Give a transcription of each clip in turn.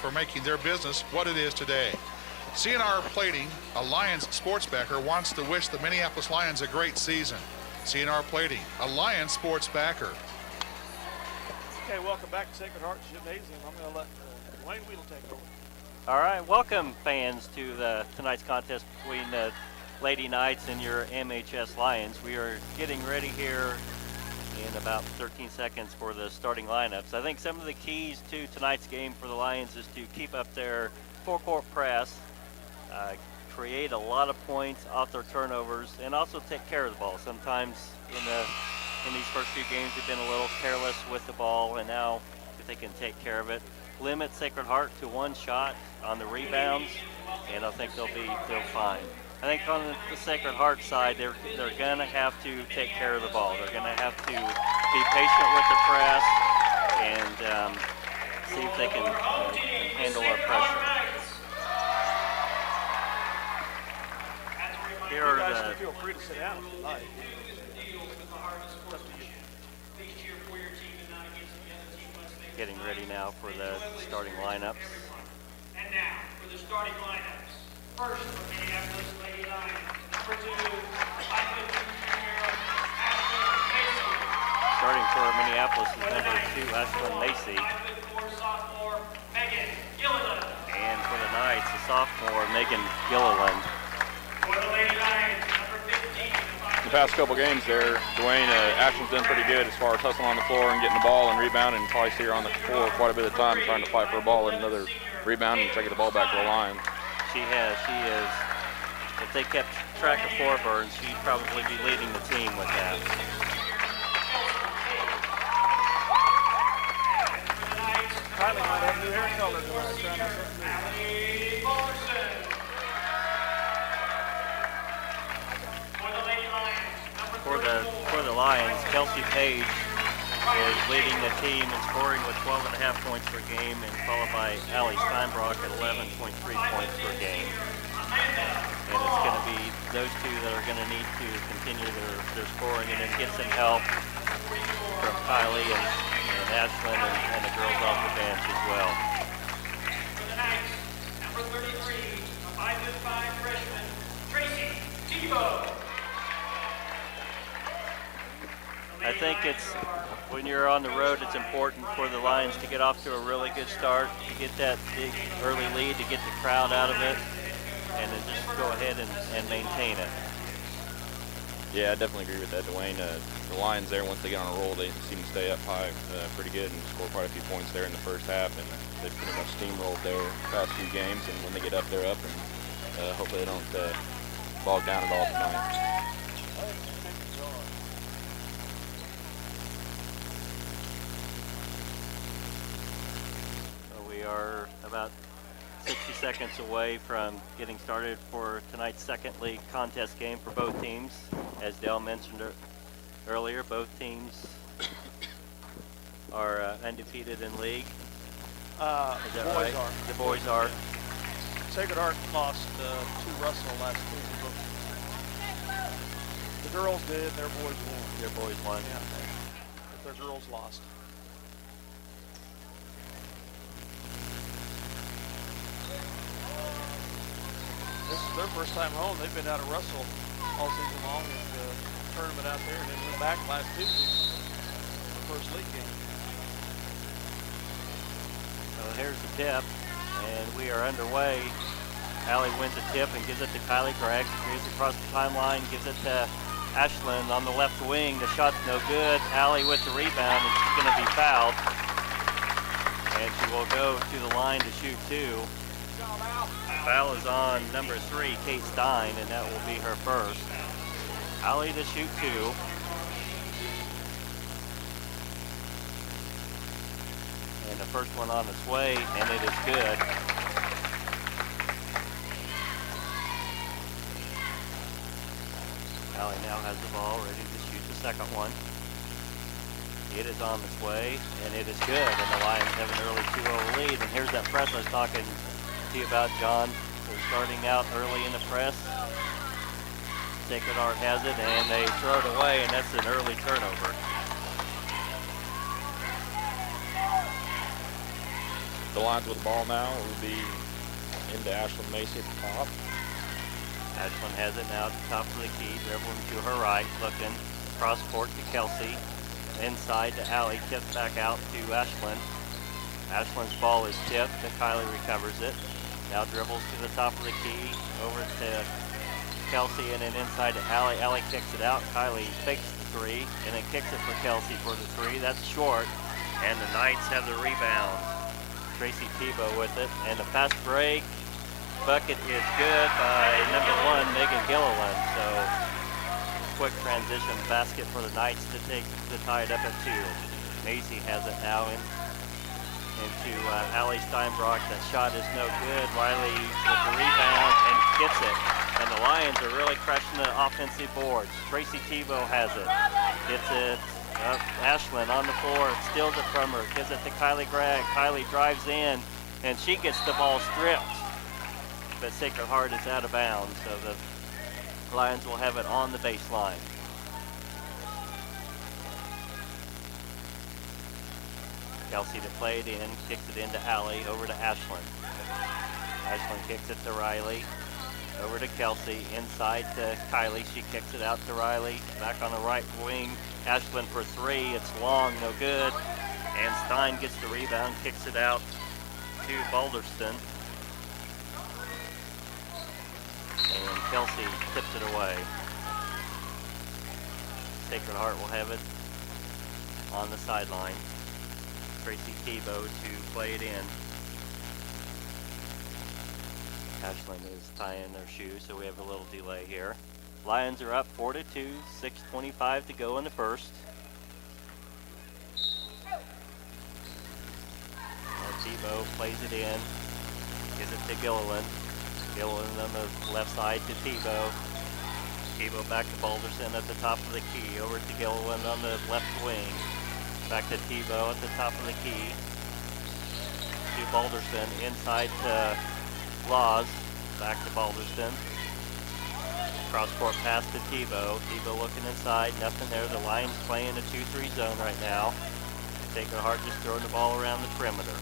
for making their business what it is today. CNR Plating, a Lions sports backer, wants to wish the Minneapolis Lions a great season. CNR Plating, a Lions sports backer. Okay, welcome back to Sacred Heart Gymnasium. I'm going to let Dwayne Wheatle take over. All right, welcome fans to tonight's contest between the Lady Knights and your MHS Lions. We are getting ready here in about 13 seconds for the starting lineups. I think some of the keys to tonight's game for the Lions is to keep up their four-court press, create a lot of points off their turnovers, and also take care of the ball. Sometimes in these first few games they've been a little careless with the ball, and now if they can take care of it, limit Sacred Heart to one shot on the rebounds, and I think they'll fine. I think on the Sacred Heart side, they're going to have to take care of the ball. They're going to have to be patient with the press and see if they can handle our pressure. Here are the... Feel free to sit down tonight. Getting ready now for the starting lineups. And now for the starting lineups. First for Minneapolis Lady Lions, number 2, starting for Minneapolis is number 2, Ashlyn Macy. And for the Knights, the sophomore, Megan Gilliland. For the Lady Lions, number 15. The past couple games there, Dwayne, Ashlyn's done pretty good as far as hustling on the floor and getting the ball and rebounding. Probably see her on the floor quite a bit of time trying to fight for a ball and another rebound and taking the ball back to the line. She is. If they kept track of floor burns, she'd probably be leading the team with that. Kylie might have new hair color tonight. For the Lions, Kelsey Page is leading the team in scoring with 12.5 points per game, and followed by Allie Steinbrock at 11.3 points per game. And it's going to be those two that are going to need to continue their scoring, and then get some help from Kylie and Ashlyn and the girls off the bench as well. For the Knights, number 33, a 5'5" freshman, Tracy Tebow. I think when you're on the road, it's important for the Lions to get off to a really good start, to get that big early lead, to get the crowd out of it, and then just go ahead and maintain it. Yeah, I definitely agree with that, Dwayne. The Lions there, once they get on a roll, they seem to stay up high pretty good and score quite a few points there in the first half, and they've pretty much steamrolled their past few games, and when they get up, they're up, and hopefully they don't bog down at all tonight. We are about 60 seconds away from getting started for tonight's second league contest game for both teams. As Dale mentioned earlier, both teams are undefeated in league. Is that right? The boys are. Sacred Heart lost to Russell last week. The girls did, their boys won. Their boys won. Yeah, but their girls lost. This is their first time home. They've been out of Russell all season long with the tournament out there, and then went back last Tuesday for the first league game. So here's the tip, and we are underway. Allie wins the tip and gives it to Kylie Gregg. Moves across the timeline, gives it to Ashlyn on the left wing. The shot's no good. Allie with the rebound, and she's going to be fouled. And she will go to the line to shoot two. Foul is on number 3, Kate Stein, and that will be her first. Allie to shoot two. And the first one on its way, and it is good. Allie now has the ball, ready to shoot the second one. It is on its way, and it is good, and the Lions have an early 2-0 lead. And here's that press I was talking to you about, John. They're starting out early in the press. Sacred Heart has it, and they throw it away, and that's an early turnover. The The Lions with the ball now. It will be into Ashlyn Macy at the top. Ashlyn has it now at the top of the key, dribbling to her right, looking cross court to Kelsey. Inside to Allie, tipped back out to Ashlyn. Ashlyn's ball is tipped, and Kylie recovers it. Now dribbles to the top of the key, over to Kelsey, and then inside to Allie. Allie kicks it out. Kylie fakes the three, and then kicks it for Kelsey for the three. That's short, and the Knights have the rebound. Tracy Tebow with it, and the fast break bucket is good by number 1, Megan Gilliland. So quick transition basket for the Knights to tie it up at 2. Macy has it now into Allie Steinbrock. That shot is no good. Riley with the rebound and gets it. And the Lions are really crushing the offensive boards. Tracy Tebow has it. Gets it up. Ashlyn on the floor, steals it from her, gives it to Kylie Gregg. Kylie drives in, and she gets the ball stripped. But Sacred Heart is out of bounds, so the Lions will have it on the baseline. Kelsey to play it in, kicks it into Allie, over to Ashlyn. Ashlyn kicks it to Riley, over to Kelsey, inside to Kylie. She kicks it out to Riley, back on the right wing. Ashlyn for 3, it's long, no good. And Stein gets the rebound, kicks it out to Balderston. And Kelsey tips it away. Sacred Heart will have it on the sideline. Tracy Tebow to play it in. Ashlyn is tying their shoes, so we have a little delay here. Lions are up 4-2, 6:25 to go in the first. Now Tebow plays it in, gives it to Gilliland. Gilliland on the left side to Tebow. Tebow back to Balderson at the top of the key, over to Gilliland on the left wing. Back to Tebow at the top of the key. To Balderson, inside to Laws. Back to Balderson. Cross court pass to Tebow. Tebow looking inside, nothing there. The Lions playing a 2-3 zone right now. Sacred Heart just throwing the ball around the perimeter.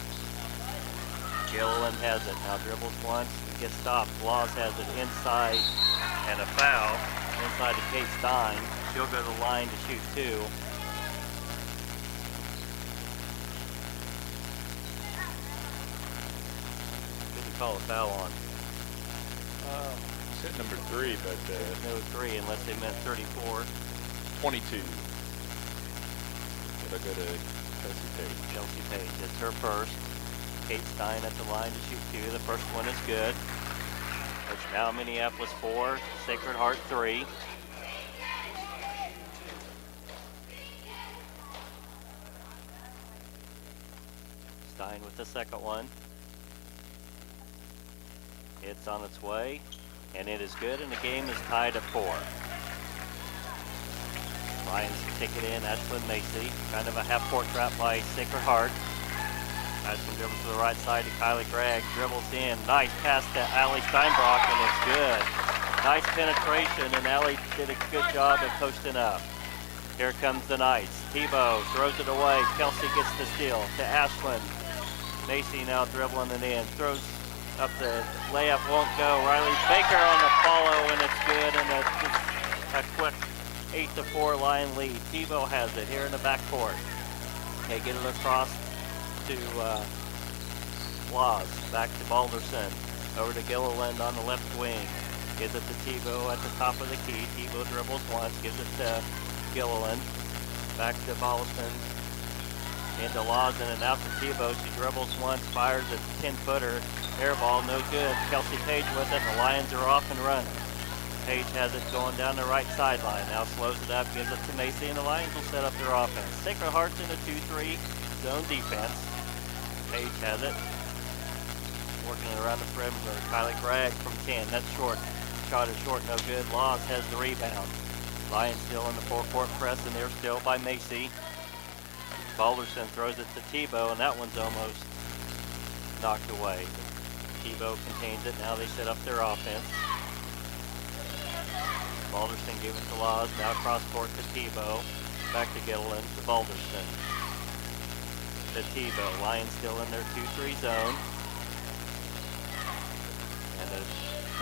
Gilliland has it. Now dribbles once, gets stopped. Laws has it inside, and a foul inside to Kate Stein. She'll go to the line to shoot 2. Call a foul on. It's hit number 3, but no 3 unless they meant 34. 22. It'll go to Chelsea Page. Chelsea Page, it's her first. Kate Stein at the line to shoot 2. The first one is good. It's now Minneapolis 4, Sacred Heart 3. Stein with the second one. It's on its way, and it is good, and the game is tied at 4. Lions kick it in, Ashlyn Macy. Kind of a half-court trap by Sacred Heart. Ashlyn dribbles to the right side to Kylie Gregg. Dribbles in, nice pass to Allie Steinbrock, and it's good. Nice penetration, and Allie did a good job of posting up. Here comes the Knights. Tebow throws it away. Kelsey gets the steal to Ashlyn. Macy now dribbling it in. Throws up the layup, won't go. Riley Baker on the follow, and it's good, and a quick 8-4 Lion lead. Tebow has it here in the backcourt. Okay, get it across to Laws, back to Balderson, over to Gilliland on the left wing. Gives it to Tebow at the top of the key. Tebow dribbles once, gives it to Gilliland, back to Balderson, into Laws, and then out to Tebow. She dribbles once, fires a 10-footer. Air ball, no good. Kelsey Page with it, and the Lions are off and running. Page has it going down the right sideline. Now slows it up, gives it to Macy, and the Lions will set up their offense. Sacred Heart's in a 2-3 zone defense. Page has it. Working around the perimeter. Kylie Gregg from 10. That's short. Shot is short, no good. Laws has the rebound. Lions still in the four-court press, and they're still by Macy. Balderson throws it to Tebow, and that one's almost knocked away. Tebow contains it. Now they set up their offense. Balderson gave it to Laws. Now cross court to Tebow. Back to Gilliland to Balderson. to Tebow. Lions still in their 2-3 zone. And the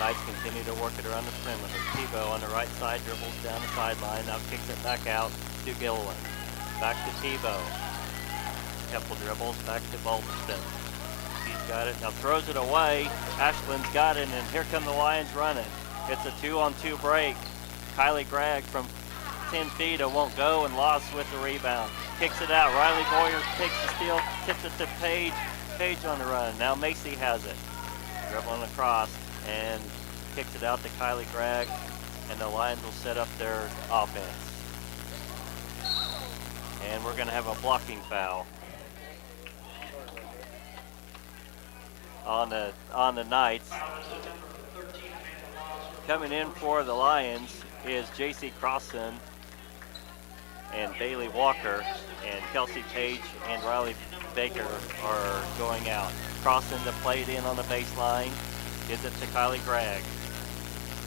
Knights continue to work it around the perimeter. Tebow on the right side dribbles down the sideline. Now kicks it back out to Gilliland. Back to Tebow. Couple dribbles back to Balderston. He's got it. Now throws it away. Ashland's got it, and here come the Lions running. It's a 2-on-2 break. Kylie Gregg from 10 feet. It won't go, and Loss with the rebound. Kicks it out. Riley Boyer takes the steal, tips it to Page. Page on the run. Now Macy has it. Dribbling across and kicks it out to Kylie Gregg, and the Lions will set up their offense. And we're going to have a blocking foul on the Knights. Coming in for the Lions is J.C. Crossan and Bailey Walker, and Kelsey Page and Riley Baker are going out. Crossan to play it in on the baseline, gives it to Kylie Gregg.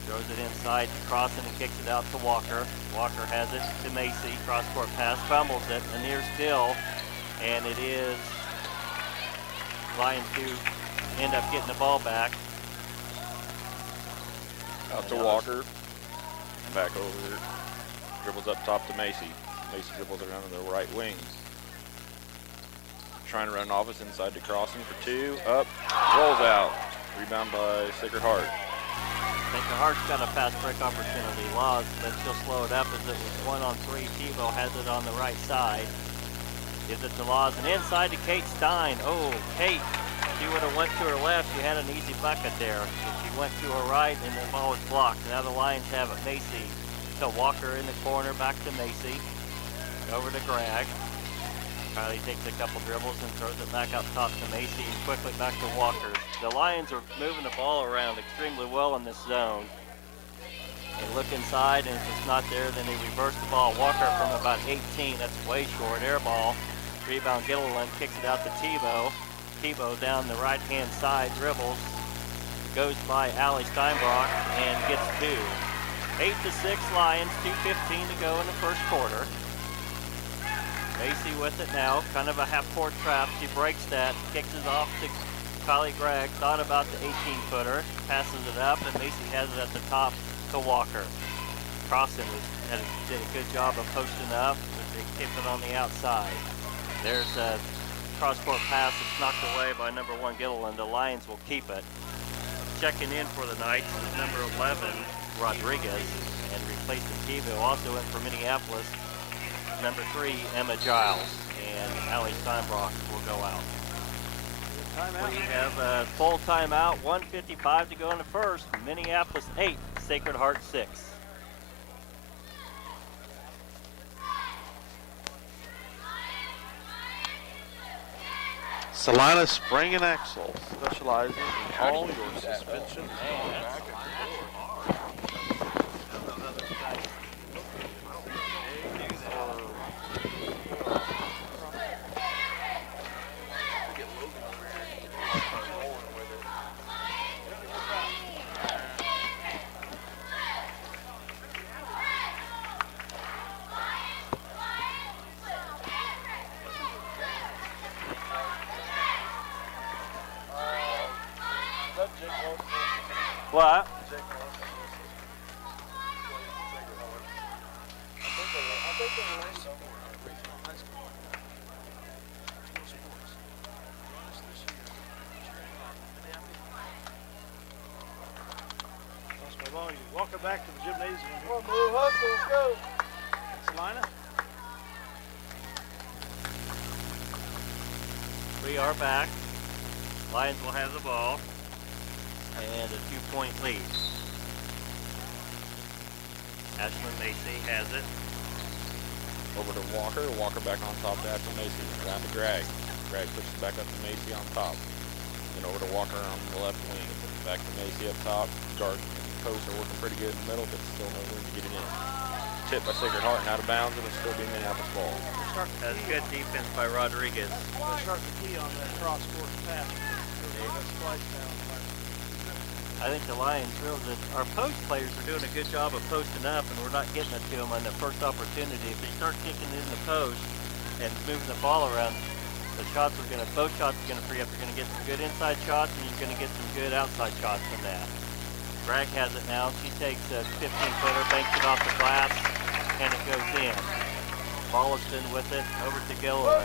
Throws it inside to Crossan and kicks it out to Walker. Walker has it to Macy. Cross-court pass, fumbles it, and near still, and it is Lions who end up getting the ball back. Out to Walker. Back over. Dribbles up top to Macy. Macy dribbles around to the right wing. Trying to run an offense inside to Crossan for 2. Up. Rolls out. Rebound by Sacred Heart. Sacred Heart's got a fast break opportunity. Laws, but she'll slow it up as it was 1-on-3. Tebow has it on the right side. Gives it to Laws and inside to Kate Stein. Oh, Kate. She would have went to her left. She had an easy bucket there. But she went to her right, and the ball was blocked. Now the Lions have it. Macy to Walker in the corner, back to Macy. Over to Gregg. Kylie takes a couple dribbles and throws it back up top to Macy, and quickly back to Walker. The Lions are moving the ball around extremely well in this zone. They look inside, and if it's not there, then they reverse the ball. Walker from about 18, that's way short. Air ball. Rebound Gilliland kicks it out to Tebow. Tebow down the right-hand side, dribbles, goes by Allie Steinbrock, and gets 2. 8-6 Lions, 2:15 to go in the first quarter. Macy with it now, kind of a half-court trap. She breaks that, kicks it off to Kylie Gregg, thought about the 18-footer, passes it up, and Macy has it at the top to Walker. Crossan did a good job of posting up, but they kept it on the outside. There's a cross-court pass that's knocked away by number 1 Gilliland. The Lions will keep it. Checking in for the Knights is number 11 Rodriguez, and replacing Tebow. Also in for Minneapolis, number 3 Emma Giles, and Allie Steinbrock will go out. Timeout. We have a full timeout. 1:55 to go in the first. Minneapolis 8, Sacred Heart 6. Salina Spring and Axle, specializing in all your suspension. What? Welcome back to the gymnasium. Come on, Blue Hustle, let's go. Salina. We are back. Lions will have the ball. And a 2-point lead. Ashlyn Macy has it. Over to Walker. Walker back on top to Ashlyn Macy. Down to Gregg. Gregg puts it back up to Macy on top. Then over to Walker on the left wing. Back to Macy up top. Guard posts are working pretty good in the middle, but still no room to get it in. Tipped by Sacred Heart and out of bounds, and it'll still be Minneapolis ball. That's good defense by Rodriguez. We'll start the key on that cross-court pass. I think the Lions realize that our post players are doing a good job of posting up, and we're not getting it to them on the first opportunity. If they start kicking in the post and moving the ball around, The shots are gonna, both shots are gonna free up. You're gonna get some good inside shots, and you're gonna get some good outside shots from that. Bragg has it now. She takes a 15-footer, banks it off the glass, and it goes in. Bolliston with it, over to Gilliland.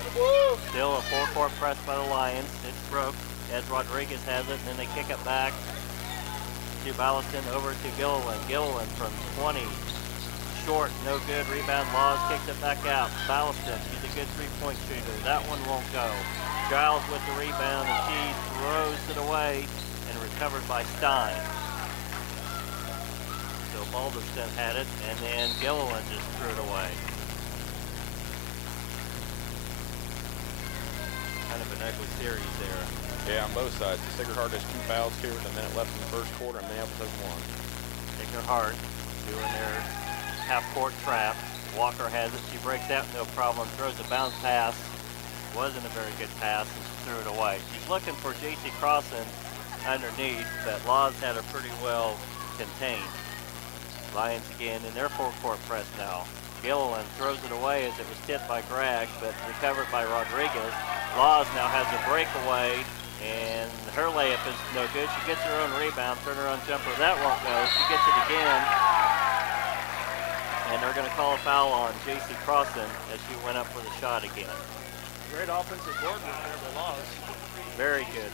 Still a four-court press by the Lions. It's broke as Rodriguez has it, and then they kick it back to Bolliston, over to Gilliland. Gilliland from 20. Short, no good. Rebound, Laws kicks it back out. Bolliston, she's a good three-point shooter. That one won't go. Giles with the rebound, and she throws it away and recovered by Stein. So Balderston had it, and then Gilliland just threw it away. Kind of an ugly series there. Yeah, on both sides. Sacred Heart has 2 fouls here with a minute left in the first quarter, and Minneapolis has 1. Sacred Heart doing their half-court trap. Walker has it. She breaks out, no problem. Throws a bounce pass. Wasn't a very good pass, and she threw it away. She's looking for J.C. Crossan underneath, but Laws had her pretty well contained. Lions again in their full-court press now. Gilliland throws it away as it was tipped by Bragg, but recovered by Rodriguez. Laws now has a breakaway, and her layup is no good. She gets her own rebound, turnaround jumper. That won't go. She gets it again. And they're going to call a foul on J.C. Crossan as she went up for the shot again. Great offensive board work there by Laws. Very good.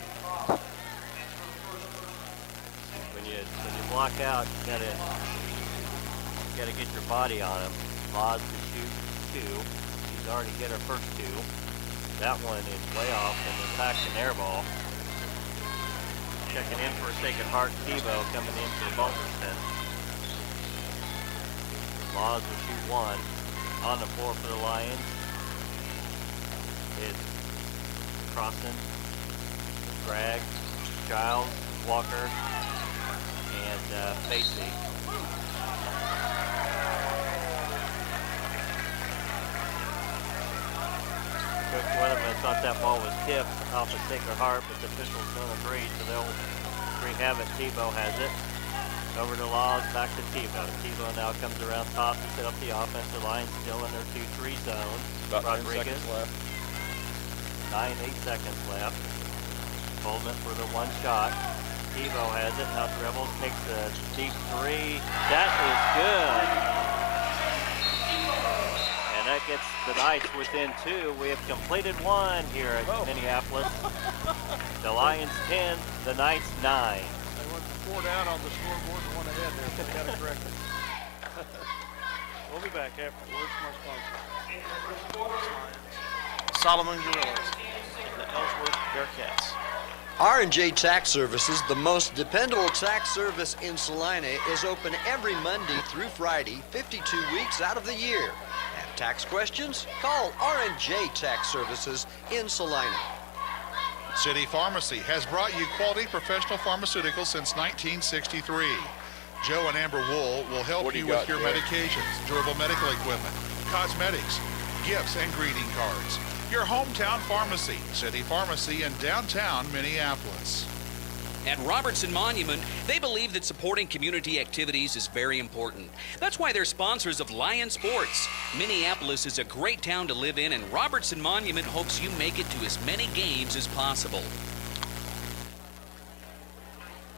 When you block out, you gotta get your body on him. Laws to shoot 2. She's already hit her first 2. That one is way off, and in fact an air ball. Checking in for Sacred Heart. Tebow coming in for Balderston. Laws will shoot 1. On the floor for the Lions. It's Crossan, Bragg, Giles, Walker, and Facey. Coach Weatherman thought that ball was tipped off of Sacred Heart, but the officials don't agree, so they'll rehab it. Tebow has it. Over to Laws, back to Tebow. Tebow now comes around top to set up the offense. The Lions still in their 2-3 zone. About 10 Rodriguez. seconds left. 8 seconds left. Coleman for the 1 shot. Tebow has it, now dribbles, takes a deep 3. That is good. And that gets the Knights within 2. We have completed 1 here at Minneapolis. The Lions 10, the Knights 9. They went 4 down on the scoreboard and 1 ahead there, so they got it corrected. We'll be back after words from our sponsor. Solomon Gorillas and the Ellsworth Bearcats. R&J Tax Services, the most dependable tax service in Salina, is open every Monday through Friday, 52 weeks out of the year. Have tax questions? Call R&J Tax Services in Salina. City Pharmacy has brought you quality professional pharmaceuticals since 1963. Joe and Amber Wool will help What do you you with got, your Joe? medications, durable medical equipment, cosmetics, gifts, and greeting cards. Your hometown pharmacy, City Pharmacy in downtown Minneapolis. At Robertson Monument, they believe that supporting community activities is very important. That's why they're sponsors of Lion Sports. Minneapolis is a great town to live in, and Robertson Monument hopes you make it to as many games as possible.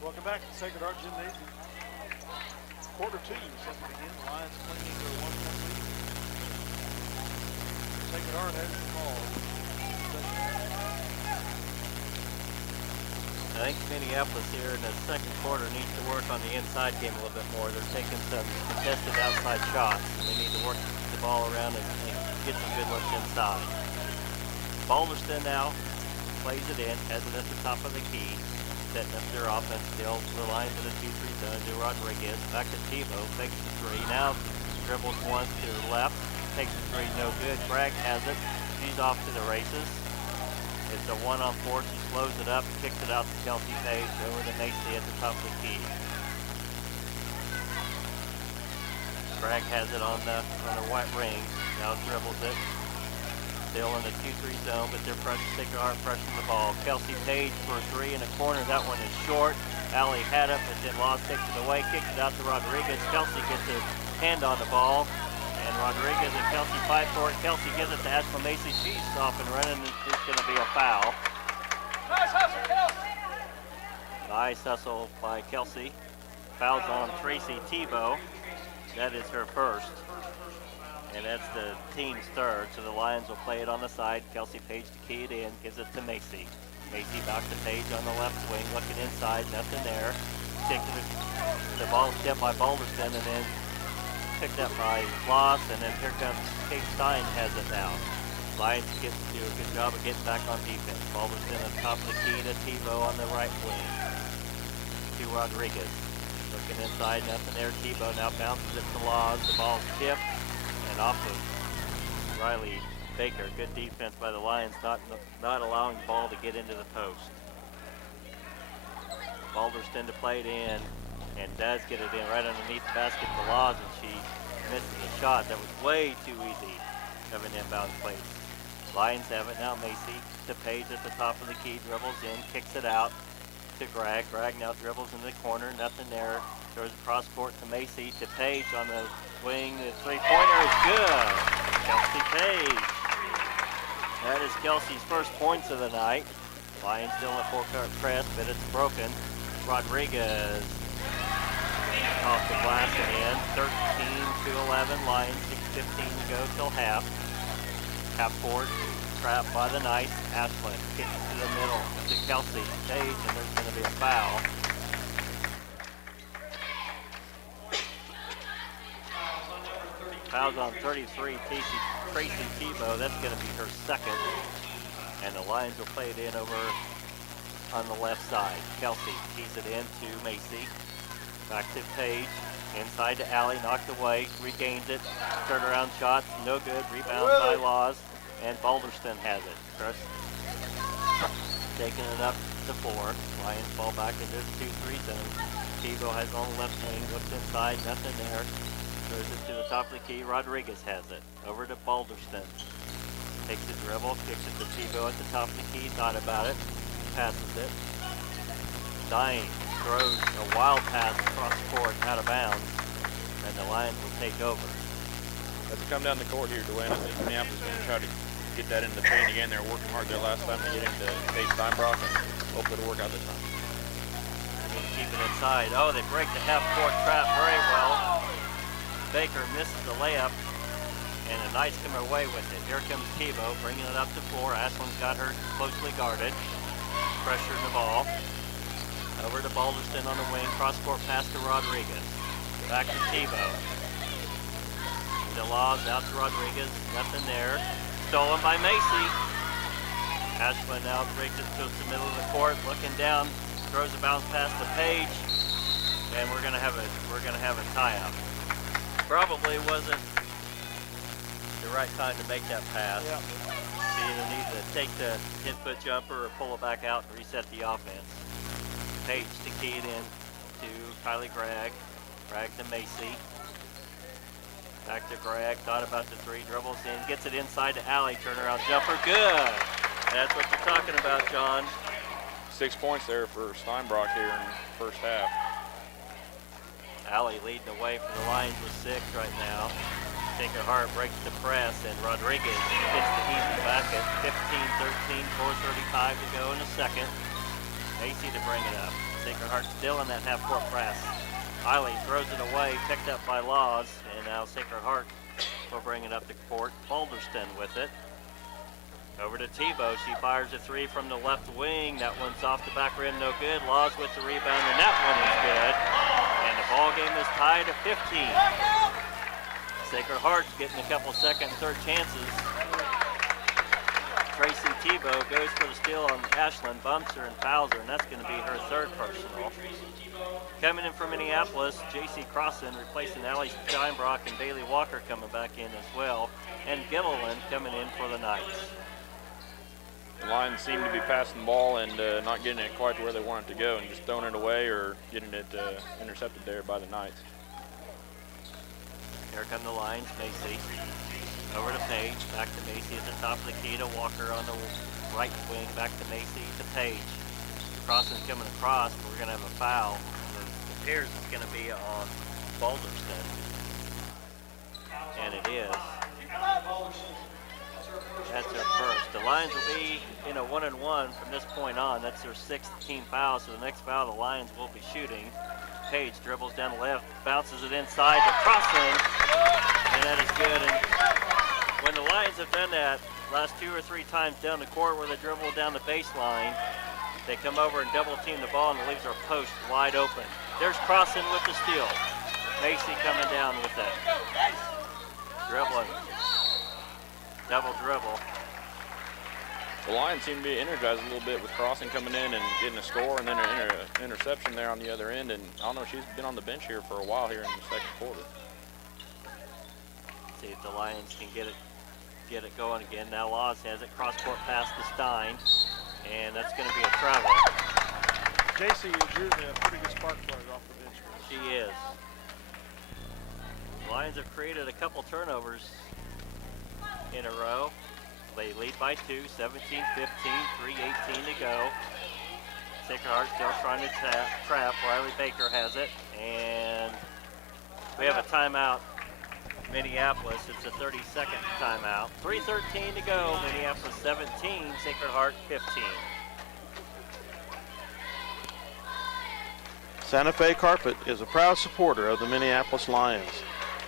Welcome back to Sacred Heart Gymnasium. Quarter 2, set to begin. The Lions clinging to a 1-point lead. Sacred Heart has the ball. I think Minneapolis here in the second quarter needs to work on the inside game a little bit more. They're taking some contested outside shots, and they need to work the ball around and get some good looks inside. Balderston now plays it in, has it at the top of the key, setting up their offense still. The Lions in a 2-3 zone to Rodriguez, back to Tebow, takes the 3, now dribbles once to the left, takes the 3, no good. Bragg has it, she's off to the races. It's a 1-on-4, she slows it up, kicks it out to Kelsey Page, over to Macy at the top of the key. Bragg has it on the white ring, now dribbles it. Still in the 2-3 zone, but they're Sacred Heart pressing the ball. Kelsey Page for a 3 in the corner, that one is short. Allie had it, but then Laws takes it away, kicks it out to Rodriguez. Kelsey gets his hand on the ball, and And Rodriguez and Kelsey fight for it. Kelsey gives it to Ashlyn Macy. She's off and running. It's going to be a foul. Nice hustle by Kelsey. Fouls on Tracy Tebow. That is her first. And that's the team's third. So the Lions will play it on the side. Kelsey Page to key it in. Gives it to Macy. Macy back to Page on the left wing. Looking inside. Nothing there. The ball tipped by Balderston and then picked up by Floss. And then here comes Kate Stein has it now. Lions gets to do a good job of getting back on defense. Balderston on top of the key to Tebow on the right wing. To Rodriguez. Looking inside, nothing there. Tebow now bounces it to Laws. The ball's tipped and off of Riley Baker. Good defense by the Lions, not allowing the ball to get into the post. Balderston to play it in and does get it in right underneath the basket to Laws, and she misses a shot that was way too easy of an inbound place. Lions have it now. Macy to Page at the top of the key, dribbles in, kicks it out to Greg. Greg now dribbles in the corner, nothing there. Throws across court to Macy to Page on the wing. The three-pointer is good. Kelsey Page. That is Kelsey's first points of the night. Lions still in a four-court press, but it's broken. Rodriguez off the glass and in. 13-11. Lions, 6:15 to go till half. Half court, trapped by the Knights. Ashlyn kicks to the middle to Kelsey Page, and there's going to be a foul. Fouls on 33, Tracy Tebow. That's going to be her second. And the Lions will play it in over on the left side. Kelsey keys it in to Macy. Back to Page. Inside to Alley, knocked away, regains it. Turnaround shot, no good. Rebound by Laws, and Balderston has it. Chris taking it up to 4. Lions fall back into the 2-3 zone. Tebow has on the left wing, looks inside, nothing there. Throws it to the top of the key. Rodriguez has it. Over to Balderston. Takes the dribble, kicks it to Tebow at the top of the key. Thought about it. Passes it. Stein throws a wild pass across the court out of bounds, and the Lions will take over. As they come down the court here, Dwayne, I think Minneapolis is going to try to get that into the paint again. They were working hard there last time to get into Kate Steinbrock, and hopefully it'll work out this time. Keep it inside. Oh, they break the half-court trap very well. Baker misses the layup, and the Knights come away with it. Here comes Tebow, bringing it up to 4. Ashlyn's got her closely guarded. Pressuring the ball. Over to Balderston on the wing. Cross-court pass to Rodriguez. Back to Tebow. DeLaws out to Rodriguez. Nothing there. Stolen by Macy. Ashlyn now breaks it to the middle of the court. Looking down. Throws a bounce pass to Page. And we're gonna have a tie-up. Probably wasn't the right time to make that pass. Yep. So you either need to take the hit-foot jumper or pull it back out and reset the offense. Page to key it in to Kylie Gregg. Gregg to Macy. Back to Gregg. Thought about the 3. Dribbles in. Gets it inside to Alley. Turnaround jumper. Good. That's what you're talking about, John. 6 points there for Steinbrock here in the first half. Alley leading the way for the Lions with 6 right now. Tinker Hart breaks the press, and Rodriguez gets the easy bucket. 15-13, 4:35 to go in the second. Macy to bring it up. Tinker Hart still in that half-court press. Eiley throws it away, picked up by Laws, and now Tinker Hart will bring it up to court. Balderston with it. Over to Tebow. She fires a 3 from the left wing. That one's off the back rim, no good. Laws with the rebound, and that one is good. And the ball game is tied at 15. Sacred Heart's getting a couple second and third chances. Tracy Tebow goes for the steal on Ashlyn, bumps her and fouls her, and that's going to be her third personal. Coming in from Minneapolis, J.C. Crossan replacing Allie Steinbrock, and Bailey Walker coming back in as well, and Gilliland coming in for the Knights. The Lions seem to be passing the ball and not getting it quite where they want it to go, and just throwing it away or getting it intercepted there by the Knights. Here come the Lions. Macy over to Page, back to Macy at the top of the key to Walker on the right wing, back to Macy to Page. Crossan's coming across, but we're going to have a foul. It appears it's going to be on Balderston. And it is. That's their first. The Lions will be in a 1-and-1 from this point on. That's their 6th team foul, so the next foul the Lions will be shooting. Page dribbles down the left, bounces it inside to Crossan, and that is good. And when the Lions have done that last 2 or 3 times down the court where they dribble down the baseline, they come over and double team the ball and it leaves our post wide open. There's Crossan with the steal. Macy coming down with that. Dribbling. Double dribble. The Lions seem to be energized a little bit with Crossan coming in and getting a score, and then an interception there on the other end. And I don't know, she's been on the bench here for a while here in the second quarter. See if the Lions can get it going again. Now Laws has it, cross court pass to Stein, and that's going to be a travel. JC is usually a pretty good spark plug off the bench. She is. The Lions have created a couple turnovers in a row. They lead by 2, 17-15, 3:18 to go. Sacred Heart still trying to trap. Riley Baker has it, and we have a timeout. Minneapolis, it's a 30-second timeout. 3:13 to go. Minneapolis 17, Sacred Heart 15. Santa Fe Carpet is a proud supporter of the Minneapolis Lions.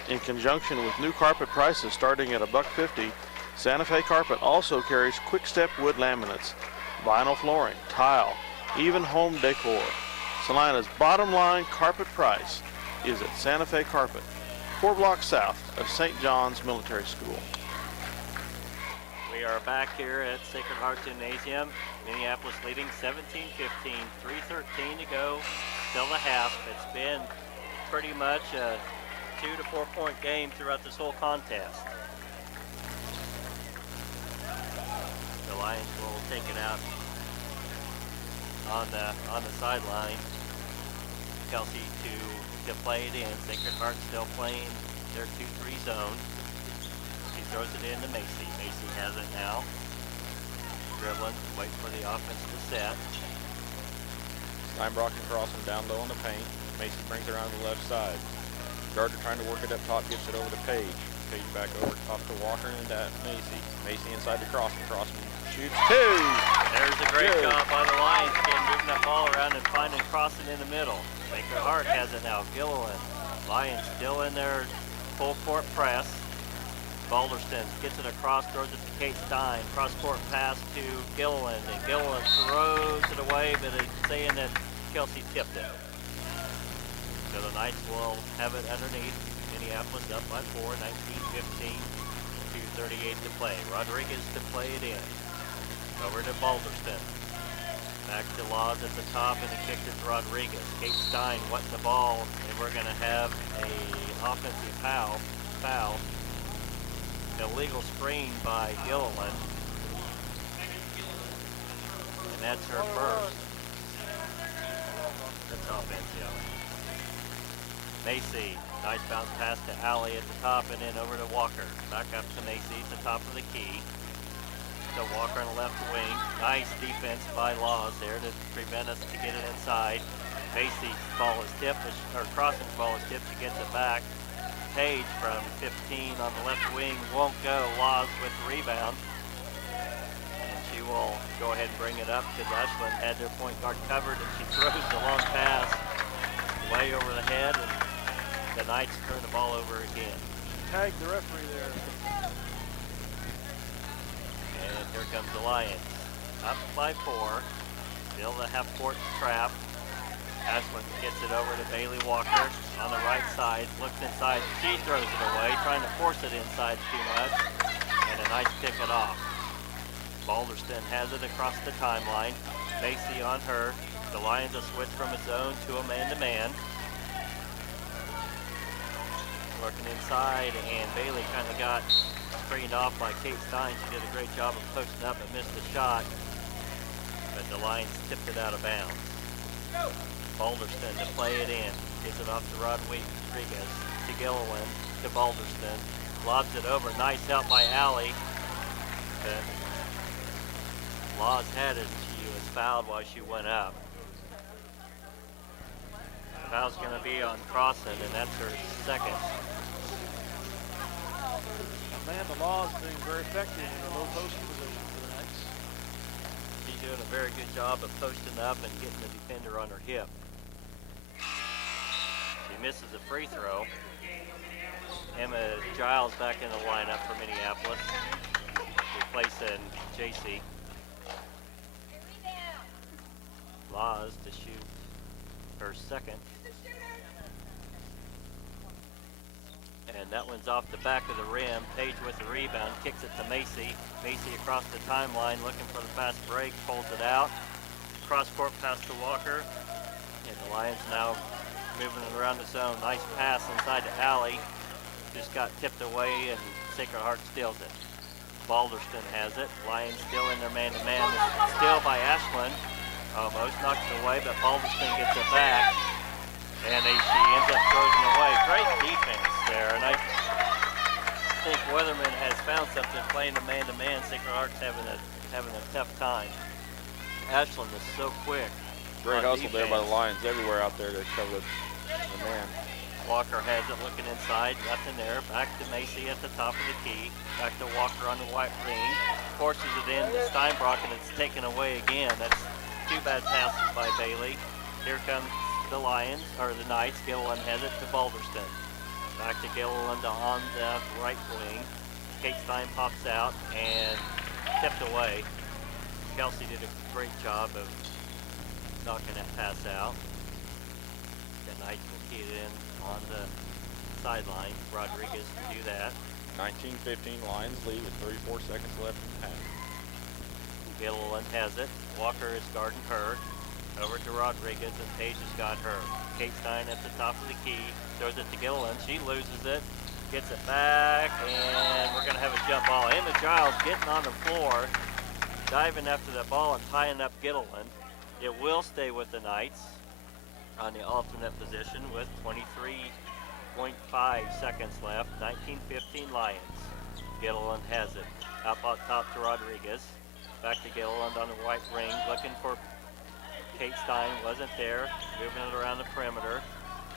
In conjunction with new carpet prices starting at $1.50, Santa Fe Carpet also carries quick-step wood laminates, vinyl flooring, tile, even home decor. Salina's bottom line carpet price is at Santa Fe Carpet, 4 blocks south of St. John's Military School. We are back here at Sacred Heart Gymnasium. Minneapolis leading 17-15, 3:13 to go, still the half. It's been pretty much a 2 to 4 point game throughout this whole contest. The Lions will take it out on the sideline. Kelsey to play it in. Sacred Heart still playing their 2-3 zone. She throws it in to Macy. Macy has it now. Dribbling, wait for the offense to set. Steinbrock and Crossan down low on the paint. Macy brings it around the left side. Gardner trying to work it up top, gets it over to Page. Page back over top to Walker and Macy. Macy inside to Crossan. Crossan shoots 2. There's a great job by the Lions again, moving that ball around and finding Crossan in the middle. Sacred Heart has it now. Gilliland. Lions still in their full court press. Balderston gets it across, throws it to Kate Stein. Cross court pass to Gilliland, and Gilliland throws it away, but it's saying that Kelsey tipped it. So the Knights will have it underneath. Minneapolis up by 4, 19-15, 2:38 to play. Rodriguez to play it in. Over to Balderston. Back to Laws at the top, and the kick to Rodriguez. Kate Stein wanting the ball, and we're going to have a offensive foul. Illegal screen by Gilliland. And that's her first. That's offensive. Macy, nice bounce pass to Alley at the top and then over to Walker. Back up to Macy at the top of the key. To Walker on the left wing. Nice defense by Laws there to prevent us to get it inside. Macy's ball is tipped, or Crossan's ball is tipped. She gets it back. Page from 15 on the left wing won't go. Laws with the rebound. And she will go ahead and bring it up because Ashland had their point guard covered, and she throws the long pass way over the head, and the Knights turn the ball over again. Tag the referee there. And here comes the Lions. Up by 4. Still the half-court trap. Ashland gets it over to Bailey Walker on the right side, looks inside, she throws it away, trying to force it inside too much, and a nice kick it off. Balderston has it across the timeline. Macy on her. The Lions will switch from a zone to a man-to-man. Looking inside, and Bailey kind of got screened off by Kate Stein. She did a great job of posting up and missed the shot, but the Lions tipped it out of bounds. Balderston to play it in. Gets it off to Rodriguez. To Gilliland. To Balderston. Lobs it over. Nice help by Alley. But Laws had it. She was fouled while she went up. Foul's going to be on Crossan, and that's her second. Amanda Laws being very effective in a low post position for the Knights. She's doing a very good job of posting up and getting the defender on her hip. She misses a free throw. Emma Giles back in the lineup for Minneapolis, replacing JC. Laws to shoot her second. And that one's off the back of the rim. Page with the rebound, kicks it to Macy. Macy across the timeline, looking for the fast break, pulls it out. Cross court pass to Walker. And the Lions now moving it around the zone. Nice pass inside to Alley. Just got tipped away and Sacred Heart steals it. Balderston has it. Lions still in their man-to-man. Steal by Ashland. Almost knocked it away, but Balderston gets it back. And she ends up throwing it away. Great defense there. And I think Weatherman has found something playing the man-to-man. Sacred Heart's having a tough time. Ashland is so quick. Great hustle there by the Lions everywhere out there to cover the man. Walker has it looking inside, nothing there. Back to Macy at the top of the key. Back to Walker on the white ring. Forces it in to Steinbrock and it's taken away again. That's two bad passes by Bailey. Here comes the Lions, or the Knights. Gilliland has it to Balderston. Back to Gilliland on the right wing. Kate Stein pops out and tipped away. Kelsey did a great job of knocking that pass out. The Knights will key it in on the sideline. Rodriguez to do that. 19-15 Lions lead with 34 seconds left in the half. Gilliland has it. Walker is guarding her. Over to Rodriguez and Page has got her. Kate Stein at the top of the key. Throws it to Gilliland. She loses it. Gets it back and we're going to have a jump ball. Emma Giles getting on the floor. Diving after that ball and tying up Gilliland. It will stay with the Knights on the alternate position with 23.5 seconds left. 19-15 Lions. Gilliland has it. Up on top to Rodriguez. Back to Gilliland on the right ring. Looking for Kate Stein. Wasn't there. Moving it around the perimeter.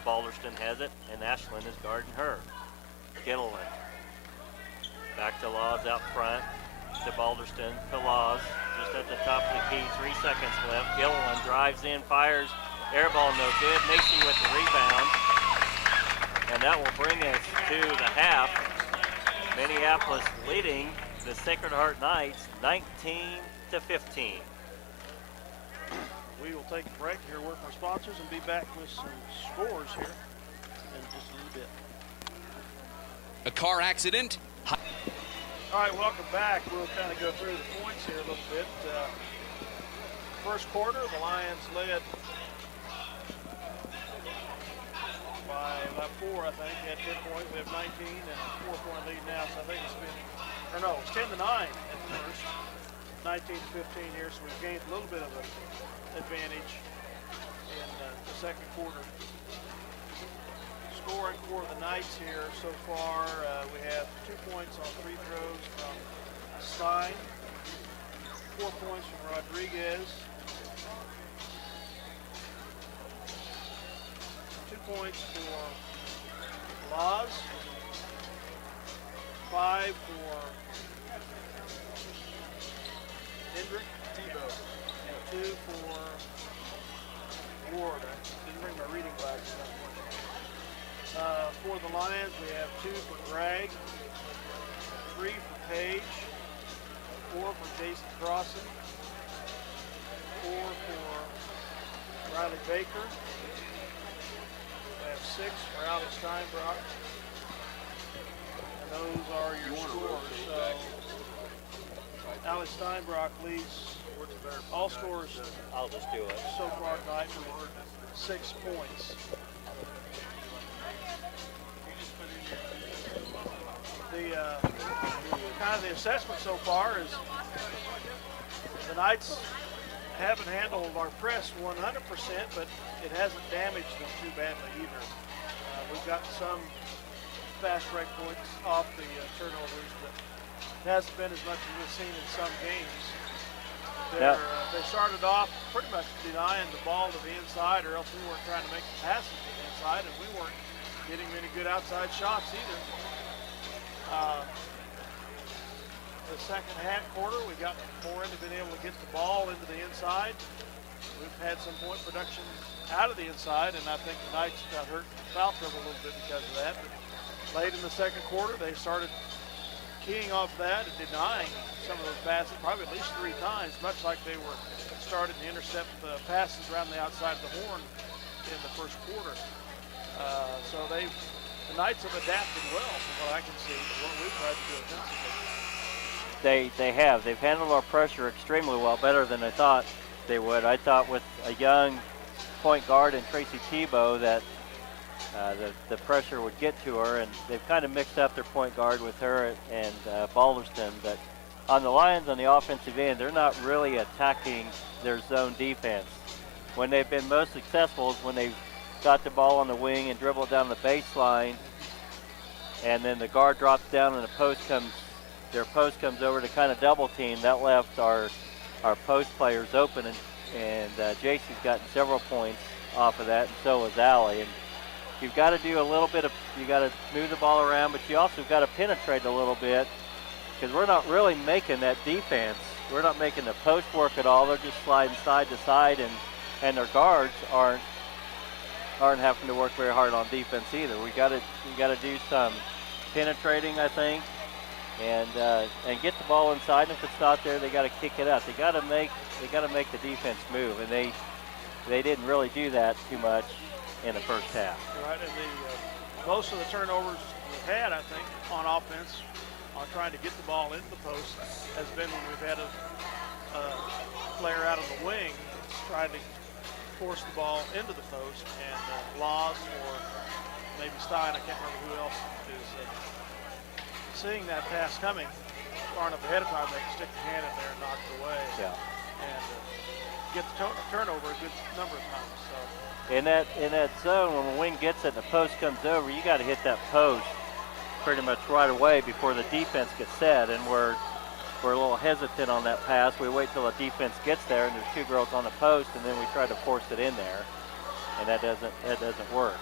Balderston has it. And Ashland is guarding her. Gilliland. Back to Laws out front. To Balderston. To Laws. Just at the top of the key. 3 seconds left. Gilliland drives in. Fires. Air ball no good. Macy with the rebound. And that will bring us to the half. Minneapolis leading the Sacred Heart Knights 19-15. We will take a break here, work our sponsors, and be back with some scores here in just a little bit. A car accident? All right, welcome back. We'll kind of go through the points here a little bit. First quarter, the Lions led by about 4, I think. They had 10 points. We have 19 and a 4-point lead now, so I think it's been, or no, it's 10-9 at the first. 19-15 here, so we've gained a little bit of an advantage in the second quarter. Scoring for the Knights here so far, we have 2 points on free throws from Stein, 4 points from Rodriguez, 2 points for Laws, 5 for Hendrick, Tebow, and 2 for Ward. I didn't bring my reading glasses, unfortunately. For the Lions, we have 2 for Gregg, 3 for Page, 4 for Jason Crossan, 4 for Riley Baker. We have 6 for Alex Steinbrock. And those are your scores. So Alex Steinbrock leads all scores. I'll just do it. So far tonight with 6 points. The kind of the assessment so far is the Knights haven't handled our press 100%, but it hasn't damaged them too badly either. We've got some fast break points off the turnovers, but it hasn't been as much as we've seen in some games. They started off pretty much denying the ball to the inside, or else we weren't trying to make the passes to the inside, and we weren't getting many good outside shots either. the second half quarter, we got more into being able to get the ball into the inside. We've had some point production out of the inside, and I think the Knights got hurt in foul trouble a little bit because of that. But late in the second quarter, they started keying off that and denying some of those passes, probably at least 3 times, much like they were starting to intercept the passes around the outside of the horn in the first quarter. So the Knights have adapted well from what I can see to what we've tried to do offensively. They have. They've handled our pressure extremely well, better than I thought they would. I thought with a young point guard in Tracy Tebow that the pressure would get to her, and they've kind of mixed up their point guard with her and Balderston. But on the Lions, on the offensive end, they're not really attacking their zone defense. When they've been most successful is when they've got the ball on the wing and dribble down the baseline, and then the guard drops down and their post comes over to kind of double team. That left our post players open, and Jason's gotten several points off of that, and so has Allie. And you've got to do a little bit of, you got to move the ball around, but you also got to penetrate a little bit, because we're not really making that defense. We're not making the post work at all. They're just sliding side to side, and their guards aren't having to work very hard on defense either. We got to do some penetrating, I think, and get the ball inside. And if it's not there, they got to kick it out. They got to make the defense move, and they didn't really do that too much in the first half. Right, and most of the turnovers we've had, I think, on offense, on trying to get the ball into the post, has been when we've had a player out on the wing trying to force the ball into the post, and Laws or maybe Stein, I can't remember who else is seeing that pass coming far enough ahead of time, they can stick the hand in there and knock it away. Yeah. And get the turnover a good number of times. So in that zone, when the wing gets it and the post comes over, you got to hit that post pretty much right away before the defense gets set, and we're a little hesitant on that pass. We wait till the defense gets there, and there's 2 girls on the post, and then we try to force it in there, and that doesn't work.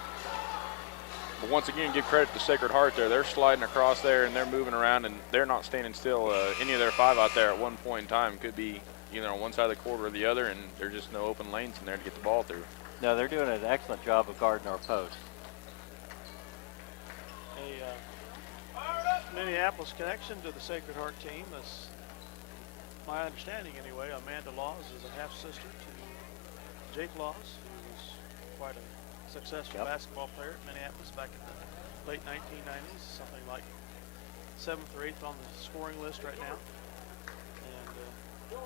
But once again, give credit to Sacred Heart there. They're sliding across there, and they're moving around, and they're not standing still. Any of their 5 out there at one point in time could be either on one side of the court or the other, and there's just no open lanes in there to get the ball through. No, they're doing an excellent job of guarding our post. Minneapolis connection to the Sacred Heart team. That's my understanding anyway. Amanda Laws is a half-sister to Jake Laws, who's quite a successful basketball player at Minneapolis back in the late 1990s, something like 7th or 8th on the scoring list right now. And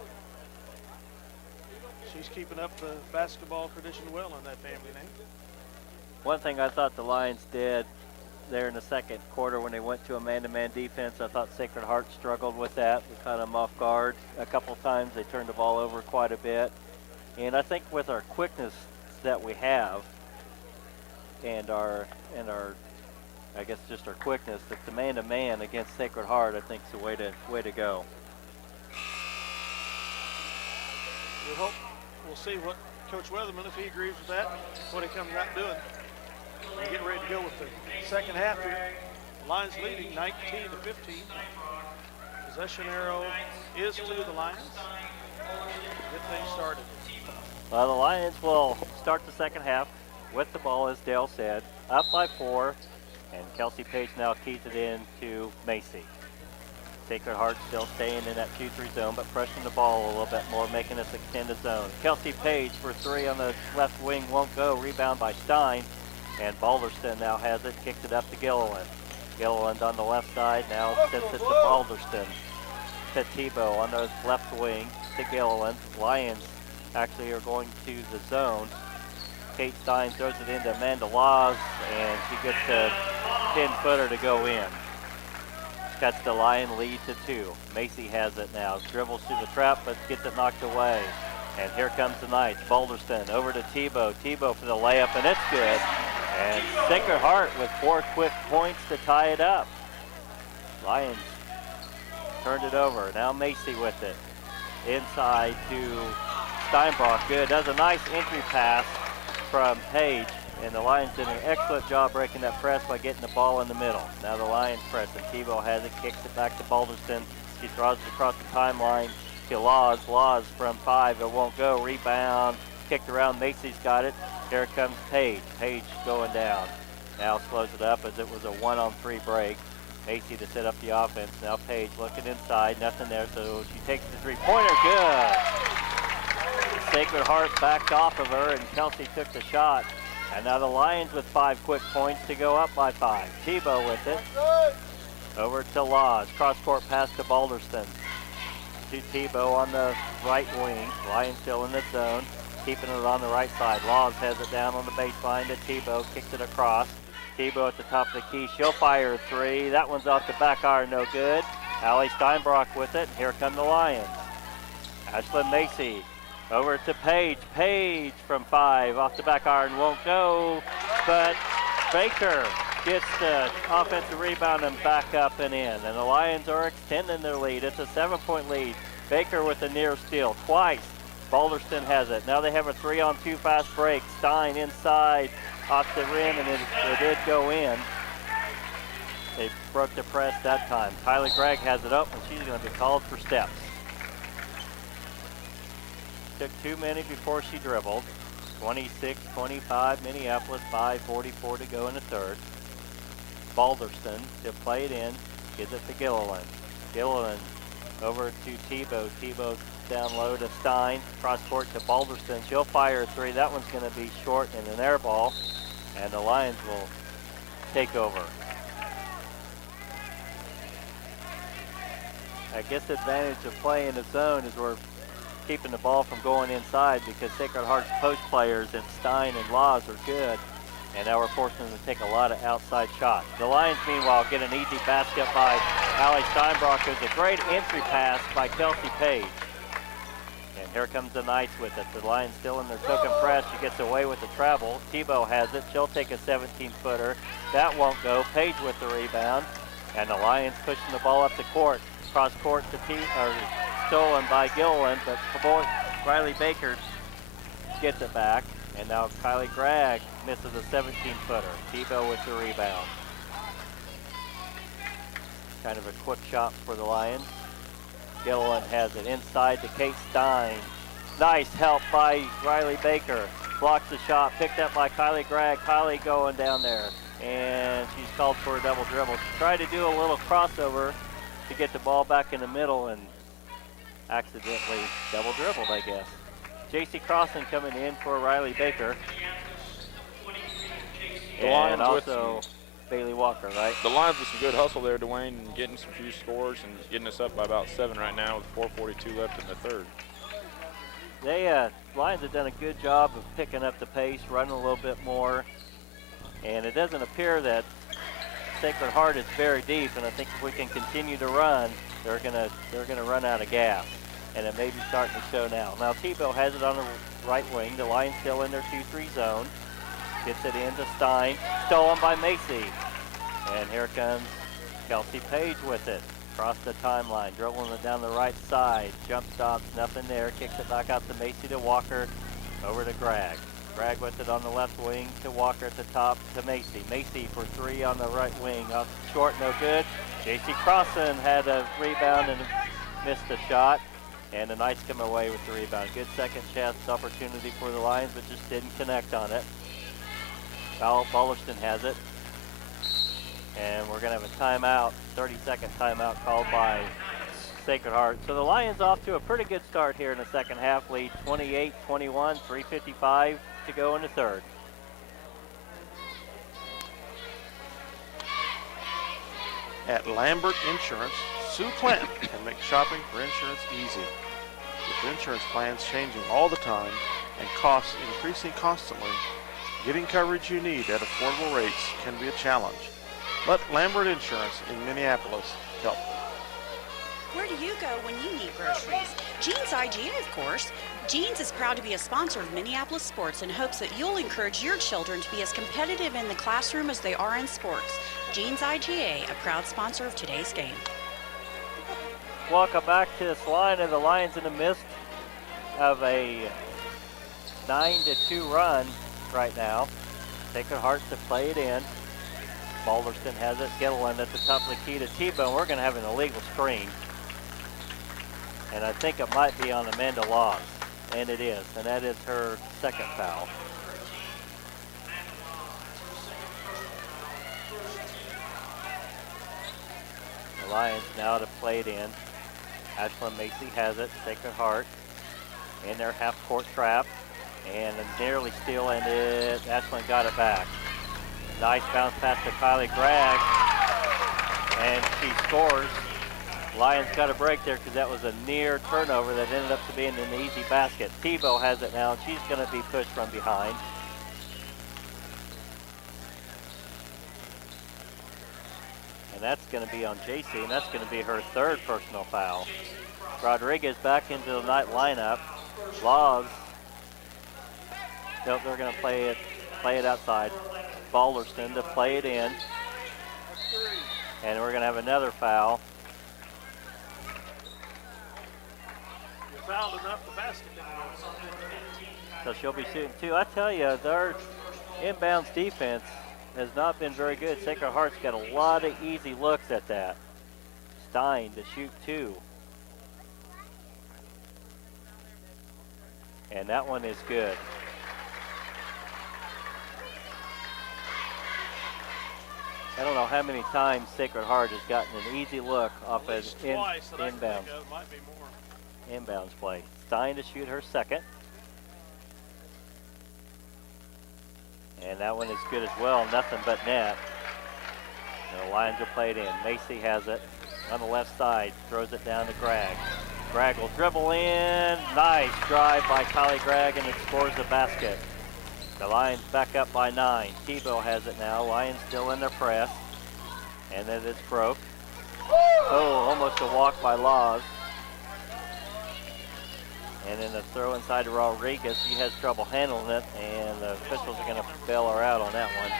she's keeping up the basketball tradition well in that family name. One thing I thought the Lions did there in the second quarter when they went to a man-to-man defense, I thought Sacred Heart struggled with that. We caught them off guard a couple times. They turned the ball over quite a bit. And I think with our quickness that we have and our I guess just our quickness, that the man-to-man against Sacred Heart, I think, is the way to go. We'll see what Coach Weatherman, if he agrees with that, what he comes out doing. We're getting ready to go with the second half here. Lions leading 19-15. Possession arrow is to the Lions. Get things started. Well, the Lions will start the second half with the ball, as Dale said, up by 4, and Kelsey Page now keys it in to Macy. Sacred Heart still staying in that 2-3 zone, but pressing the ball a little bit more, making us extend the zone. Kelsey Page for 3 on the left wing, won't go. Rebound by Stein, and Balderston now has it, kicked it up to Gilliland. Gilliland on the left side, now sends it to Balderston. To Tebow on the left wing to Gilliland. Lions actually are going to the zone. Kate Stein throws it into Amanda Laws, and she gets a 10-footer to go in. Cuts the Lion lead to 2. Macy has it now. Dribbles through the trap, but gets it knocked away. And here comes the Knights. Balderston over to Tebow. Tebow for the layup, and it's good. And Sacred Heart with 4 quick points to tie it up. Lions turned it over. Now Macy with it. Inside to Steinbrock. Good. Does a nice entry pass from Page. And the Lions did an excellent job breaking that press by getting the ball in the middle. Now the Lions press, and Tebow has it, kicks it back to Balderston. Macy throws it across the timeline to Laws. Laws from 5, it won't go. Rebound, kicked around. Macy's got it. Here comes Page. Page going down. Now slows it up as it was a 1-on-3 break. Macy to set up the offense. Now Page looking inside, nothing there, so she takes the three-pointer. Good. Sacred Heart backed off of her, and Kelsey took the shot. And now the Lions with 5 quick points to go up by 5. Tebow with it. Over to Laws. Cross-court pass to Balderston. To Tebow on the right wing. Lions still in the zone. Keeping it on the right side. Laws has it down on the baseline to Tebow. Kicks it across. Tebow at the top of the key. She'll fire a 3. That one's off the back iron. No good. Allie Steinbrock with it. Here come the Lions. Ashlyn Macy. Over to Page. Page from 5. Off the back iron. Won't go. But Baker gets the offensive rebound and back up and in. And the Lions are extending their lead. It's a 7-point lead. Baker with a near steal. Twice. Balderston has it. Now they have a 3-on-2 fast break. Stein inside off the rim, and it did go in. They broke the press that time. Kylie Gregg has it up, and she's going to be called for steps. Took too many before she dribbled. 26-25 Minneapolis, 5:44 to go in the third. Balderston to play it in, gives it to Gilliland. Gilliland over to Tebow. Tebow down low to Stein. Cross court to Balderston. She'll fire a 3. That one's going to be short and an air ball. And the Lions will take over. I guess the advantage of playing in the zone is we're keeping the ball from going inside because Sacred Heart's post players and Stein and Laws are good. And now we're forcing them to take a lot of outside shots. The Lions, meanwhile, get an easy basket by Allie Steinbrock. There's a great entry pass by Kelsey Page. And here comes the Knights with it. The Lions still in their token press. She gets away with the travel. Tebow has it. She'll take a 17-footer. That won't go. Page with the rebound. And the Lions pushing the ball up the court. Cross court to stolen by Gilliland, but Riley Baker gets it back. And now Kylie Gregg misses a 17-footer. Tebow with the rebound. Kind of a quick shot for the Lions. Gilliland has it inside to Kate Stein. Nice help by Riley Baker. Blocks the shot, picked up by Kylie Gregg. Kylie going down there. And she's called for a double dribble. She tried to do a little crossover to get the ball back in the middle and accidentally double dribbled, I guess. J.C. Crossan coming in for Riley Baker. And also Bailey Walker, right? The Lions with some good hustle there, Dwayne, and getting some few scores and getting us up by about 7 right now with 4:42 left in the third. Lions have done a good job of picking up the pace, running a little bit more. And it doesn't appear that Sacred Heart is very deep, and I think if we can continue to run, they're gonna run out of gas. And it may be starting to show now. Now Tebow has it on the right wing. The Lions still in their 2-3 zone. Gets it into Stein. Stolen by Macy. And here comes Kelsey Page with it. Across the timeline. Dribbling it down the right side. Jump stops. Nothing there. Kicks it back out to Macy to Walker. Over to Gregg. Gregg with it on the left wing to Walker at the top to Macy. Macy for 3 on the right wing. Up short. No good. J.C. Crossan had a rebound and missed a shot. And the Knights come away with the rebound. Good second chance opportunity for the Lions, but just didn't connect on it. Balderston has it. And we're going to have a timeout, 30-second timeout called by Sacred Heart. So the Lions off to a pretty good start here in the second half. Lead 28-21, 3:55 to go in the third. At Lambert Insurance, Sue Clanton can make shopping for insurance easy. With insurance plans changing all the time and costs increasing constantly, getting coverage you need at affordable rates can be a challenge. Let Lambert Insurance in Minneapolis help. Where do you go when you need groceries? Jeans IGA, of course. Jeans is proud to be a sponsor of Minneapolis sports and hopes that you'll encourage your children to be as competitive in the classroom as they are in sports. Jeans IGA, a proud sponsor of today's game. Welcome back to this line of the Lions in the midst of a 9-2 run right now. Sacred Heart to play it in. Balderston has it. Gilliland at the top of the key to Tebow. We're going to have an illegal screen. And I think it might be on Amanda Laws. And it is. And that is her second foul. The Lions now to play it in. Ashlyn Macy has it. Sacred Heart in their half-court trap. And nearly steal ended. Ashlyn got it back. Nice bounce pass to Kylie Gregg. And she scores. Lions got a break there because that was a near turnover that ended up to being an easy basket. Tebow has it now, and she's going to be pushed from behind. And that's going to be on JC, and that's going to be her third personal foul. Rodriguez back into the night lineup. Laws. Nope, they're going to play it outside. Balderston to play it in. And we're going to have another foul. You fouled enough the basket. So she'll be shooting two. I tell you, their inbounds defense has not been very good. Sacred Heart's got a lot of easy looks at that. Stein to shoot two. And that one is good. I don't know how many times Sacred Heart has gotten an easy look off an inbounds. Might be more. Inbounds play. Stein to shoot her second. And that one is good as well. Nothing but net. And the Lions will play it in. Macy has it on the left side. Throws it down to Gregg. Gregg will dribble in. Nice drive by Kylie Gregg, and it scores the basket. The Lions back up by 9. Tebow has it now. Lions still in their press. And then it's broke. Oh, almost a walk by Laws. And then the throw inside to Rodriguez. She has trouble handling it, and the officials are going to bail her out on that one.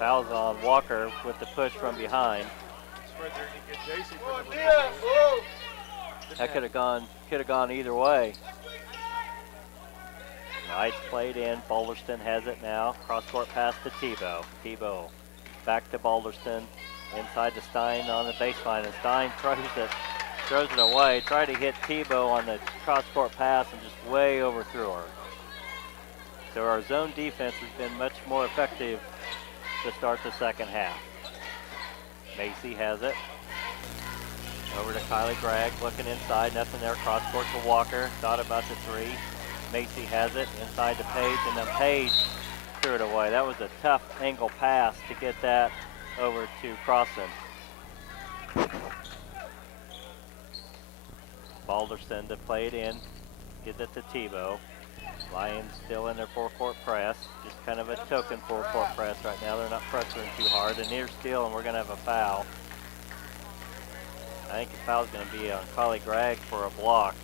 Fouls on Walker with the push from behind. That could have gone either way. Nice played in. Balderston has it now. Cross-court pass to Tebow. Tebow back to Balderston. Inside to Stein on the baseline, and Stein throws it away. Tried to hit Tebow on the cross-court pass and just way overthrew her. So our zone defense has been much more effective to start the second half. Macy has it. Over to Kylie Gregg, looking inside, nothing there. Cross-court to Walker, thought about the three. Macy has it, inside to Page, and then Page threw it away. That was a tough angle pass to get that over to Crossan. Balderston to play it in, get it to Tebow. Lions still in their four-court press, just kind of a token four-court press right now. They're not pressuring too hard. A near steal, and we're going to have a foul. I think the foul's going to be on Kylie Gregg for a block.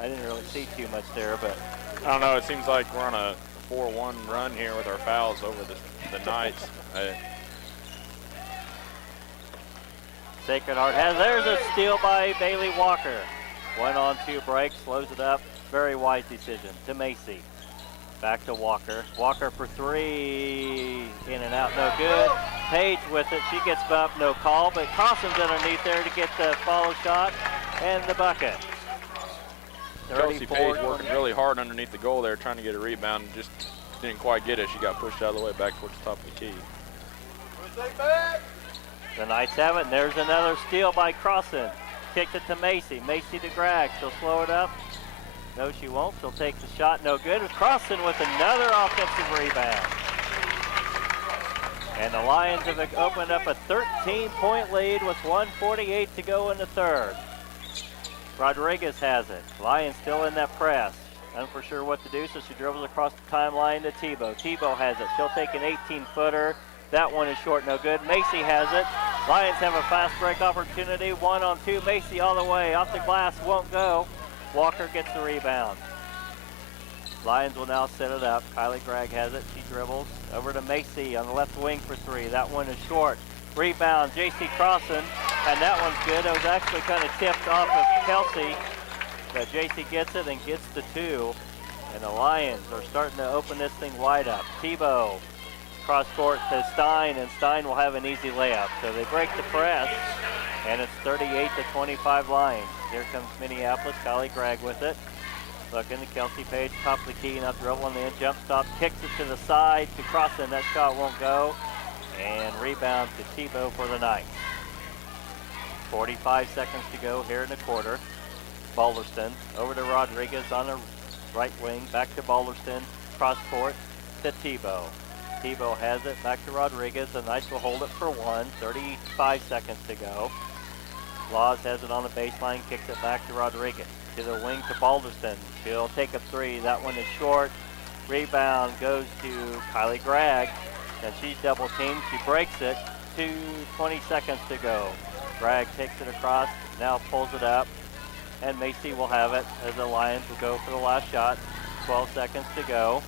I didn't really see too much there, but I don't know. It seems like we're on a 4-1 run here with our fouls over the Knights. Sacred Heart there's a steal by Bailey Walker. 1-on-2 break, slows it up. Very wise decision to Macy. Back to Walker. Walker for three. In and out, no good. Page with it. She gets bumped, no call, but Crossan's underneath there to get the follow shot and the bucket. Chelsea Page working really hard underneath the goal there, trying to get a rebound. Just didn't quite get it. She got pushed out of the way back towards the top of the key. The Knights have it, and there's another steal by Crossan. Kicked it to Macy. Macy to Gregg. She'll slow it up. No, she won't. She'll take the shot. No good. Crossan with another offensive rebound. And the Lions have opened up a 13-point lead with 1:48 to go in the third. Rodriguez has it. Lions still in that press. Unsure sure what to do, so she dribbles across the timeline to Tebow. Tebow has it. She'll take an 18-footer. That one is short, no good. Macy has it. Lions have a fast break opportunity. 1-on-2. Macy all the way. Off the glass, won't go. Walker gets the rebound. Lions will now set it up. Kylie Gregg has it. She dribbles over to Macy on the left wing for three. That one is short. Rebound, J.C. Crossan, and that one's good. It was actually kind of tipped off of Kelsey, but J.C. gets it and gets the two. And the Lions are starting to open this thing wide up. Tebow cross court to Stein, and Stein will have an easy layup. So they break the press, and it's 38-25 Lions. Here comes Minneapolis. Kylie Gregg with it. Looking to Kelsey Page, top of the key, now dribbling in, jump stop, kicks it to the side to Crossan. That shot won't go. And rebound to Tebow for the Knights. 45 seconds to go here in the quarter. Balderston over to Rodriguez on the right wing, back to Balderston, cross court to Tebow. Tebow has it, back to Rodriguez. The Knights will hold it for one, 35 seconds to go. Laws has it on the baseline, kicks it back to Rodriguez. To the wing to Balderston. She'll take a three. That one is short. Rebound goes to Kylie Gregg, and she's double teamed. She breaks it. 20 seconds to go. Gregg takes it across, now pulls it up, and Macy will have it as the Lions will go for the last shot. 12 seconds to go.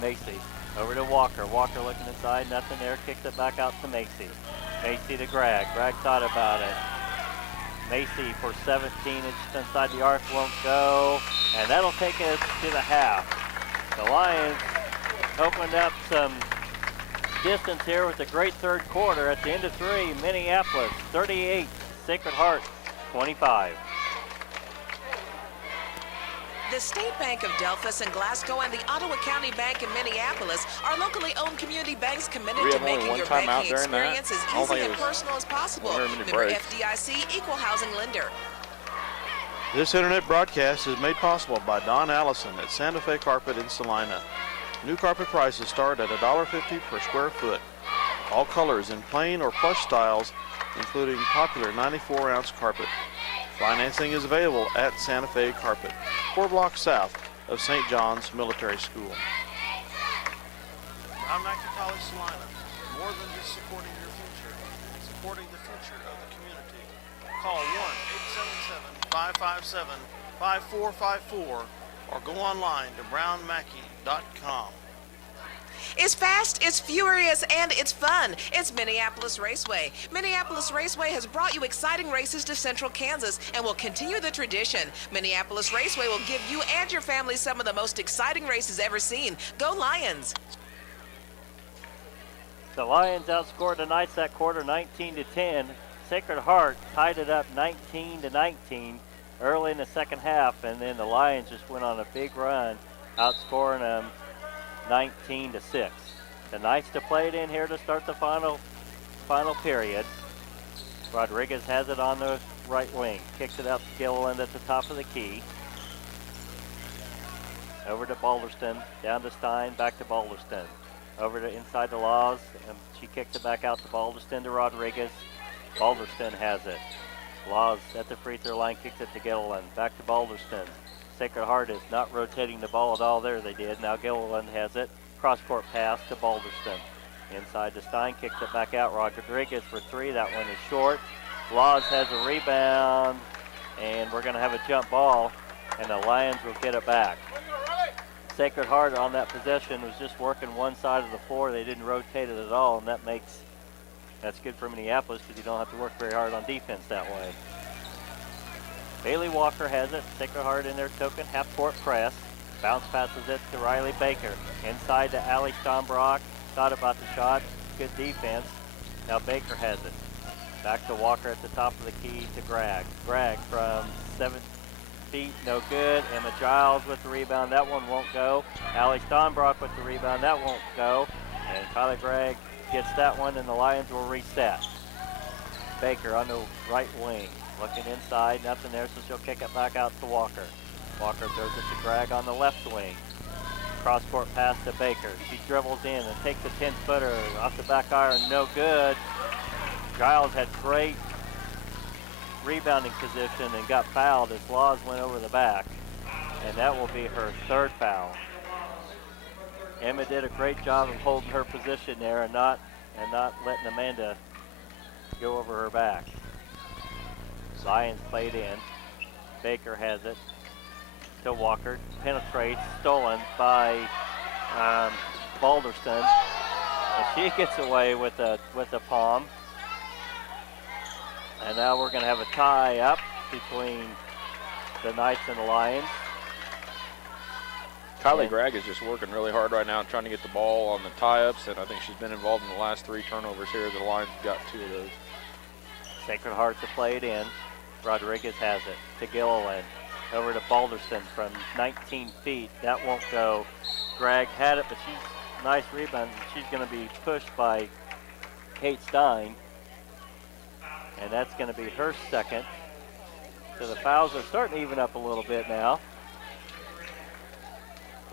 Macy over to Walker. Walker looking inside, nothing there. Kicks it back out to Macy. Macy to Gregg. Gregg thought about it. Macy for 17 inches inside the arc, won't go, and that'll take us to the half. The Lions opened up some distance here with a great third quarter. At the end of three, Minneapolis 38, Sacred Heart 25. The State Bank of Delphus and Glasgow and the Ottawa County Bank in Minneapolis are locally owned community banks committed to making your banking experience as easy and personal as possible. Member FDIC, Equal Housing Lender. This internet broadcast is made possible by Don Allison at Santa Fe Carpet in Salina. New carpet prices start at $1.50 per square foot. All colors in plain or plush styles, including popular 94-ounce carpet. Financing is available at Santa Fe Carpet, 4 blocks south of St. John's Military School. Brown Mackie College Salina, more than just supporting your future, it's supporting the future of the community. Call 1-877-557-5454 or go online to brownmackie.com. It's fast, it's furious, and it's fun. It's Minneapolis Raceway. Minneapolis Raceway has brought you exciting races to Central Kansas and will continue the tradition. Minneapolis Raceway will give you and your family some of the most exciting races ever seen. Go Lions! The Lions outscored the Knights that quarter 19-10. Sacred Heart tied it up 19-19 early in the second half, and then the Lions just went on a big run, outscoring them 19-6. The Knights to play it in here to start the final period. Rodriguez has it on the right wing. Kicks it out to Gilliland at the top of the key. Over to Balderston, down to Stein, back to Balderston. Over to inside the Laws, and she kicks it back out to Balderston to Rodriguez. Balderston has it. Laws at the free throw line, kicks it to Gilliland. Back to Balderston. Sacred Heart is not rotating the ball at all there. They did. Now Gilliland has it. Cross-court pass to Balderston. Inside to Stein, kicks it back out. Rodriguez for three. That one is short. Laws has a rebound, and we're going to have a jump ball, and the Lions will get it back. Sacred Heart on that possession was just working one side of the floor. They didn't rotate it at all, and that's good for Minneapolis because you don't have to work very hard on defense that way. Bailey Walker has it. Sacred Heart in their token half-court press. Bounce passes it to Riley Baker. Inside to Allie Steinbrock. Thought about the shot. Good defense. Now Baker has it. Back to Walker at the top of the key to Gregg. Gregg from 7 feet, no good. Emma Giles with the rebound. That one won't go. Allie Steinbrock with the rebound. That won't go. And Kylie Gregg gets that one, and the Lions will reset. Baker on the right wing. Looking inside, nothing there, so she'll kick it back out to Walker. Walker throws it to Gregg on the left wing. Cross-court pass to Baker. She dribbles in and takes a 10-footer off the back iron, no good. Giles had great rebounding position and got fouled as Laws went over the back. And that will be her third foul. Emma did a great job of holding her position there and not letting Amanda go over her back. Lions played in. Baker has it to Walker. Penetrates, stolen by Balderston. And she gets away with a palm. And now we're going to have a tie up between the Knights and the Lions. Kylie Gregg is just working really hard right now, trying to get the ball on the tie-ups, and I think she's been involved in the last 3 turnovers here. The Lions got 2 of those. Sacred Heart to play it in. Rodriguez has it to Gilliland. Over to Balderston from 19 feet. That won't go. Gregg had it, but she's nice rebound. She's going to be pushed by Kate Stein. And that's going to be her second. So the fouls are starting to even up a little bit now.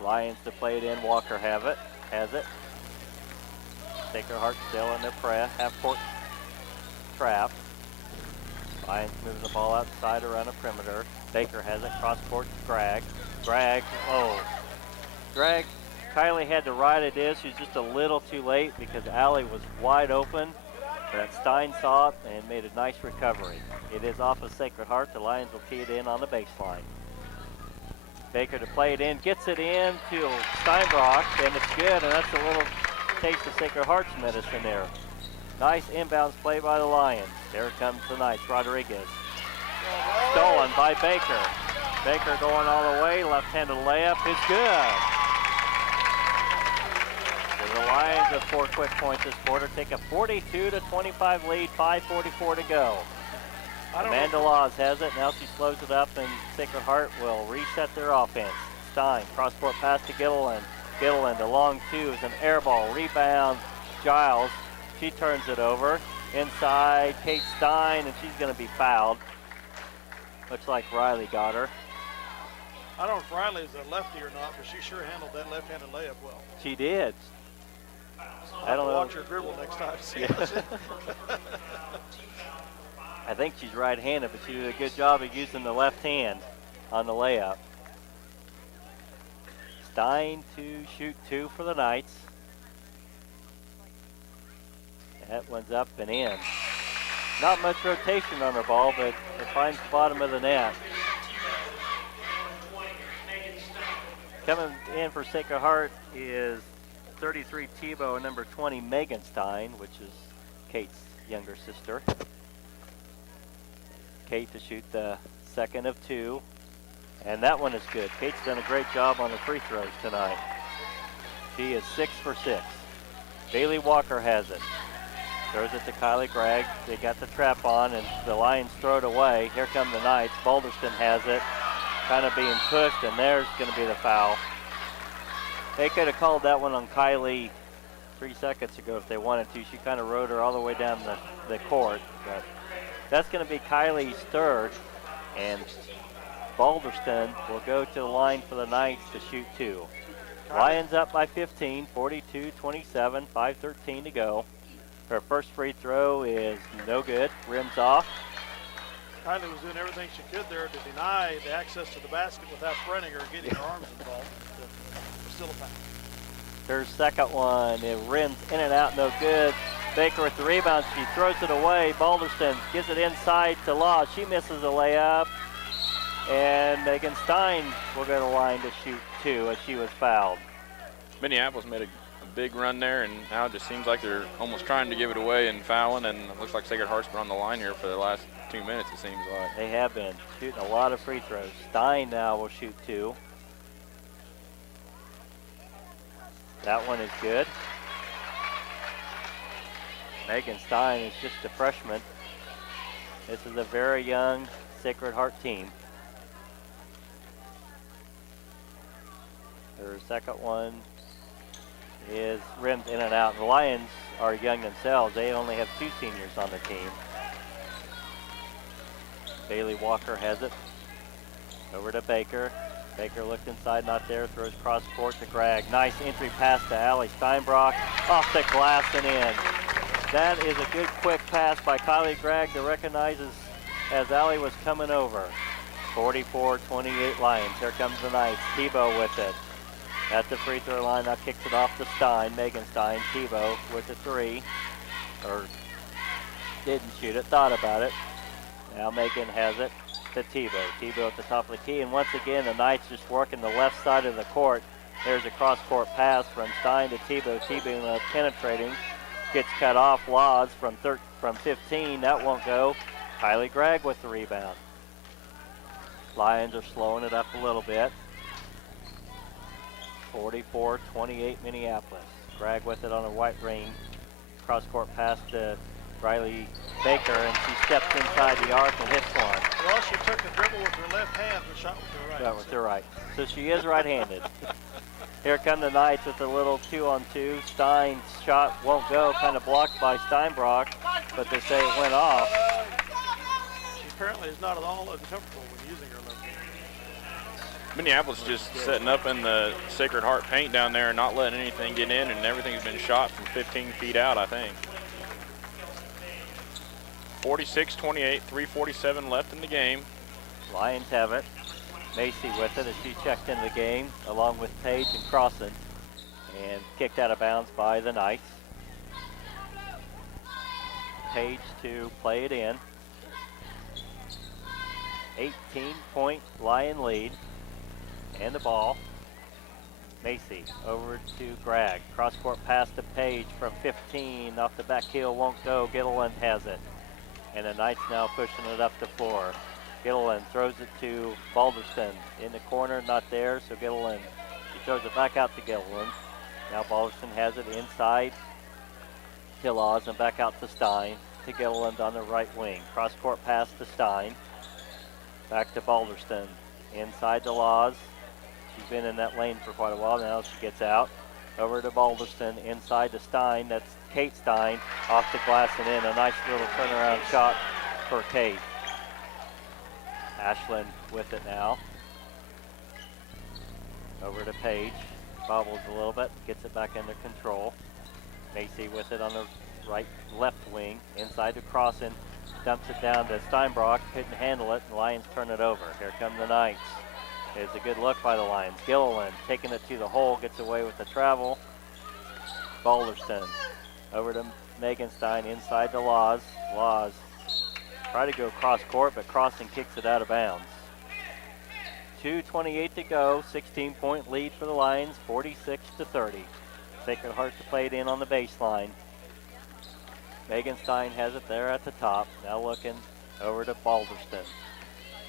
Lions to play it in. Walker has it. Sacred Heart still in their press. Half-court trap. Lions moving the ball outside around the perimeter. Baker has it. Cross-court to Gregg. Gregg. Kylie had to ride it in. She was just a little too late because Allie was wide open. But Stein saw it and made a nice recovery. It is off of Sacred Heart. The Lions will key it in on the baseline. Baker to play it in, gets it in to Steinbrock, and it's good, and that's a little taste of Sacred Heart's medicine there. Nice inbounds play by the Lions. There comes the Knights, Rodriguez. Stolen by Baker. Baker going all the way, left-handed layup is good. So the Lions have 4 quick points this quarter, take a 42-25 lead, 5:44 to go. Amanda Laws has it. Now she slows it up, and Sacred Heart will reset their offense. Stein, cross-court pass to Gilliland. Gilliland, a long 2 is an air ball. Rebound, Giles. She turns it over. Inside, Kate Stein, and she's going to be fouled. Looks like Riley got her. I don't know if Riley is a lefty or not, but she sure handled that left-handed layup well. She did. I don't know. Watch her dribble next time. Yeah. I think she's right-handed, but she did a good job of using the left hand on the layup. Stein to shoot 2 for the Knights. That one's up and in. Not much rotation on her ball, but it finds the bottom of the net. Coming in for Sacred Heart is 33 Tebow and number 20 Megan Stein, which is Kate's younger sister. Kate to shoot the second of 2. And that one is good. Kate's done a great job on the free throws tonight. She is 6 for 6. Bailey Walker has it. Throws it to Kylie Gregg. They got the trap on, and the Lions throw it away. Here come the Knights. Balderston has it. Kind of being pushed, and there's going to be the foul. They could have called that one on Kylie 3 seconds ago if they wanted to. She kind of rode her all the way down the court, but that's going to be Kylie's third, and Balderston will go to the line for the Knights to shoot 2. Lions up by 15, 42-27, 5:13 to go. Her first free throw is no good, rims off. Kylie was doing everything she could there to deny the access to the basket without fronting or getting her arms involved. Still a foul. Her second one, it rims in and out, no good. Baker with the rebound, she throws it away. Balderston gives it inside to Law. She misses a layup. And Megan Stein will go to the line to shoot 2 as she was fouled. Minneapolis made a big run there, and now it just seems like they're almost trying to give it away and fouling, and it looks like Sacred Heart's been on the line here for the last 2 minutes, it seems like. They have been shooting a lot of free throws. Stein now will shoot 2. That one is good. Megan Stein is just a freshman. This is a very young Sacred Heart team. Her second one is rimmed in and out. The Lions are young themselves. They only have 2 seniors on the team. Bailey Walker has it. Over to Baker. Baker looked inside, not there. Throws cross court to Gregg. Nice entry pass to Allie Steinbrock. Off the glass and in. That is a good quick pass by Kylie Gregg to recognize as Allie was coming over. 44-28 Lions. Here comes the Knights. Tebow with it. At the free throw line, now kicks it off to Stein. Megan Stein. Tebow with the 3. Or didn't shoot it, thought about it. Now Megan has it to Tebow. Tebow at the top of the key. And once again, the Knights just working the left side of the court. There's a cross-court pass from Stein to Tebow. Tebow penetrating. Gets cut off. Laws from 15. That won't go. Kylie Gregg with the rebound. Lions are slowing it up a little bit. 44-28 Minneapolis. Greg with it on a white ring. Cross court pass to Riley Baker, and she steps inside the arc and hits one. Well, she took the dribble with her left hand and shot with her right. Shot with her right. So she is right-handed. Here come the Knights with a little 2-on-2. Stein's shot won't go, kind of blocked by Steinbrock, but they say it went off. She apparently is not at all uncomfortable when using her left hand. Minneapolis just setting up in the Sacred Heart paint down there and not letting anything get in, and everything's been shot from 15 feet out, I think. 46-28, 3:47 left in the game. Lions have it. Macy with it as she checked into the game, along with Page and Crossan, and kicked out of bounds by the Knights. Page to play it in. 18-point Lion lead. And the ball. Macy over to Greg. Cross-court pass to Page from 15. Off the back heel, won't go. Gilliland has it. And the Knights now pushing it up the floor. Gilliland throws it to Balderston. In the corner, not there, so Gilliland. She throws it back out to Gilliland. Now Balderston has it inside to Laws and back out to Stein. To Gilliland on the right wing. Cross-court pass to Stein. Back to Balderston. Inside to Laws. She's been in that lane for quite a while now. She gets out. Over to Balderston. Inside to Stein. That's Kate Stein. Off the glass and in. A nice little turnaround shot for Kate. Ashland with it now. Over to Page. Bobbles a little bit. Gets it back under control. Macy with it on the left wing. Inside to Crossan. Dumps it down to Steinbrock. Couldn't handle it. And Lions turn it over. Here come the Knights. It's a good look by the Lions. Gilliland taking it to the hole. Gets away with the travel. Balderston. Over to Megan Stein. Inside to Laws. Laws try to go cross court, but Crossan kicks it out of bounds. 2:28 to go. 16-point lead for the Lions. 46-30. Sacred Heart to play it in on the baseline. Megan Stein has it there at the top. Now looking over to Balderston.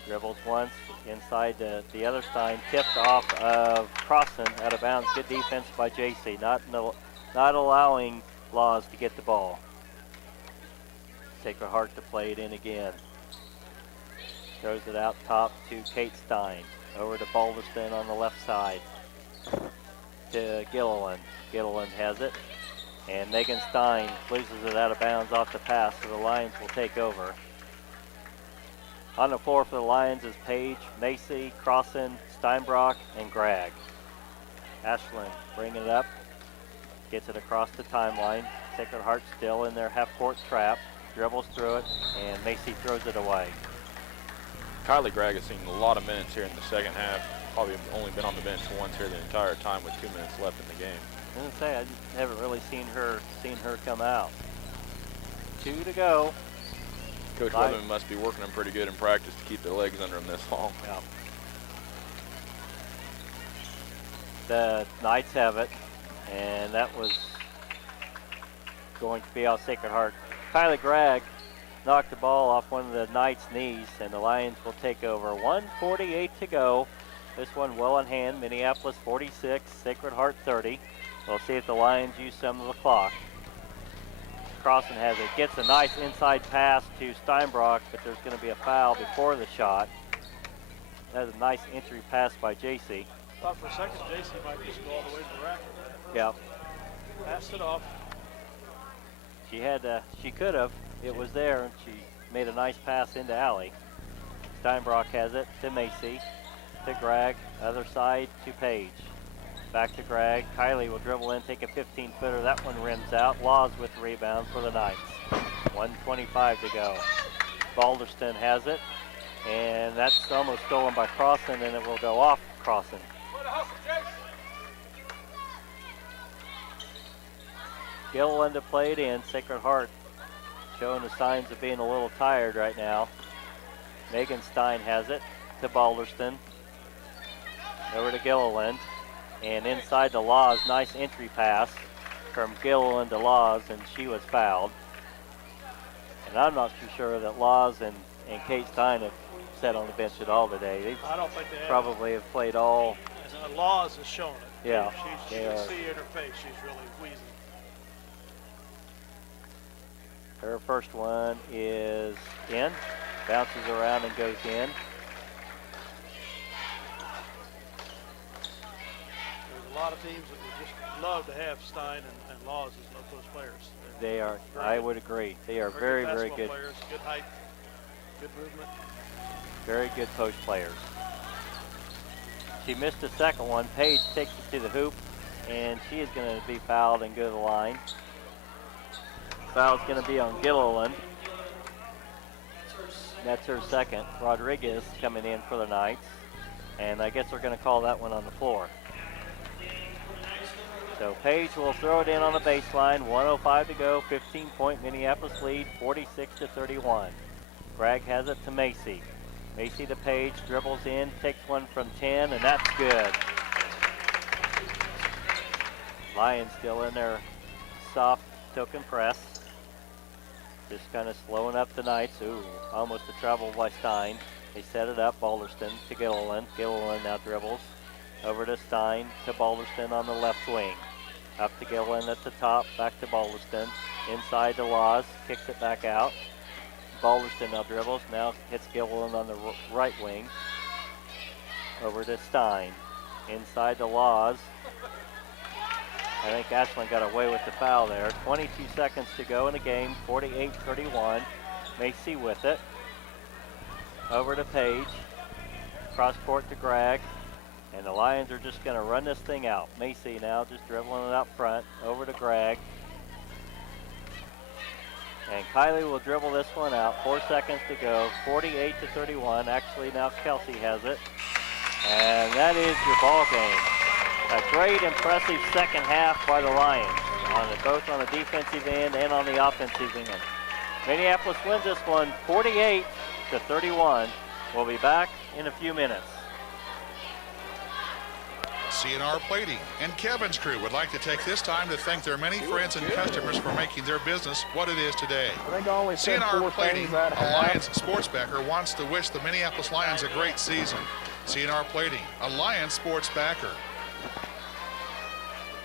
Dribbles once inside to the other Stein. Tipped off of Crossan out of bounds. Good defense by JC. Not allowing Laws to get the ball. Sacred Heart to play it in again. Throws it out top to Kate Stein. Over to Balderston on the left side. To Gilliland. Gilliland has it. And Megan Stein loses it out of bounds off the pass, so the Lions will take over. On the floor for the Lions is Page, Macy, Crossan, Steinbrock, and Gregg. Ashland bringing it up. Gets it across the timeline. Sacred Heart still in their half-court trap. Dribbles through it, and Macy throws it away. Kylie Gregg has seen a lot of minutes here in the second half. Probably only been on the bench once here the entire time with 2 minutes left in the game. I was gonna say, I just haven't really seen her come out. 2 to go. Coach Weatherman must be working them pretty good in practice to keep their legs under them this long. Yeah. The Knights have it, and that was going to be out Sacred Heart. Kylie Gregg knocked the ball off one of the Knights' knees, and the Lions will take over. 1:48 to go. This one well in hand. Minneapolis 46, Sacred Heart 30. We'll see if the Lions use some of the clock. Crossan has it. Gets a nice inside pass to Steinbrock, but there's going to be a foul before the shot. That is a nice entry pass by JC. Thought for a second JC might just go all the way to the rack. Yep. Passed it off. She could have. It was there, and she made a nice pass into alley. Steinbrock has it to Macy, to Gregg, other side to Page. Back to Gregg. Kylie will dribble in, take a 15-footer. That one rims out. Laws with the rebound for the Knights. 1:25 to go. Balderston has it, and that's almost stolen by Crossan, and it will go off Crossan. Gilliland to play it in. Sacred Heart showing the signs of being a little tired right now. Megan Stein has it to Balderston. Over to Gilliland. And inside the Laws, nice entry pass from Gilliland to Laws, and she was fouled. And I'm not too sure that Laws and Kate Stein have sat on the bench at all today. I don't think they probably have played all. Laws has shown it. Yeah, You they can are. see in her face she's really wheezing. Her first one is in, bounces around and goes in. There's a lot of teams that would just love to have Stein and Laws as low-post players. They are, very I good. would agree. They are very, very basketball good, players, good height, good movement. very good post players. She missed the second one. Paige takes it to the hoop, and she is going to be fouled and go to the line. Foul's going to be on Gilliland. That's her second. Rodriguez coming in for the Knights, and I guess we're going to call that one on the floor. So Paige will throw it in on the baseline. 1:05 to go. 15-point Minneapolis lead, 46-31. Bragg has it to Macy. Macy to Paige, dribbles in, takes one from 10, and that's good. Lions still in their soft token press. Just kind of slowing up the Knights. Ooh, almost a travel by Stein. They set it up, Balderston to Gilliland. Gilliland now dribbles. Over to Stein to Balderston on the left wing. Up to Gilliland at the top, back to Balderston. Inside to Laws, kicks it back out. Balderston now dribbles, now hits Gilliland on the right wing. Over to Stein. Inside to Laws. I think Ashland got away with the foul there. 22 seconds to go in the game, 48-31. Macy with it. Over to Paige. Cross court to Bragg. And the Lions are just going to run this thing out. Macy now just dribbling it out front. Over to Bragg. And Kylie will dribble this one out. 4 seconds to go. 48-31. Actually, now Kelsey has it. And that is your ball game. A great, impressive second half by the Lions, both on the defensive end and on the offensive end. Minneapolis wins this one 48-31. We'll be back in a few minutes. CNR Plating and Kevin's crew would like to take this time to thank their many friends and customers for making their business what it is today. CNR Plating, a Lions sports backer, wants to wish the Minneapolis Lions a great season. CNR Plating, a Lions sports backer.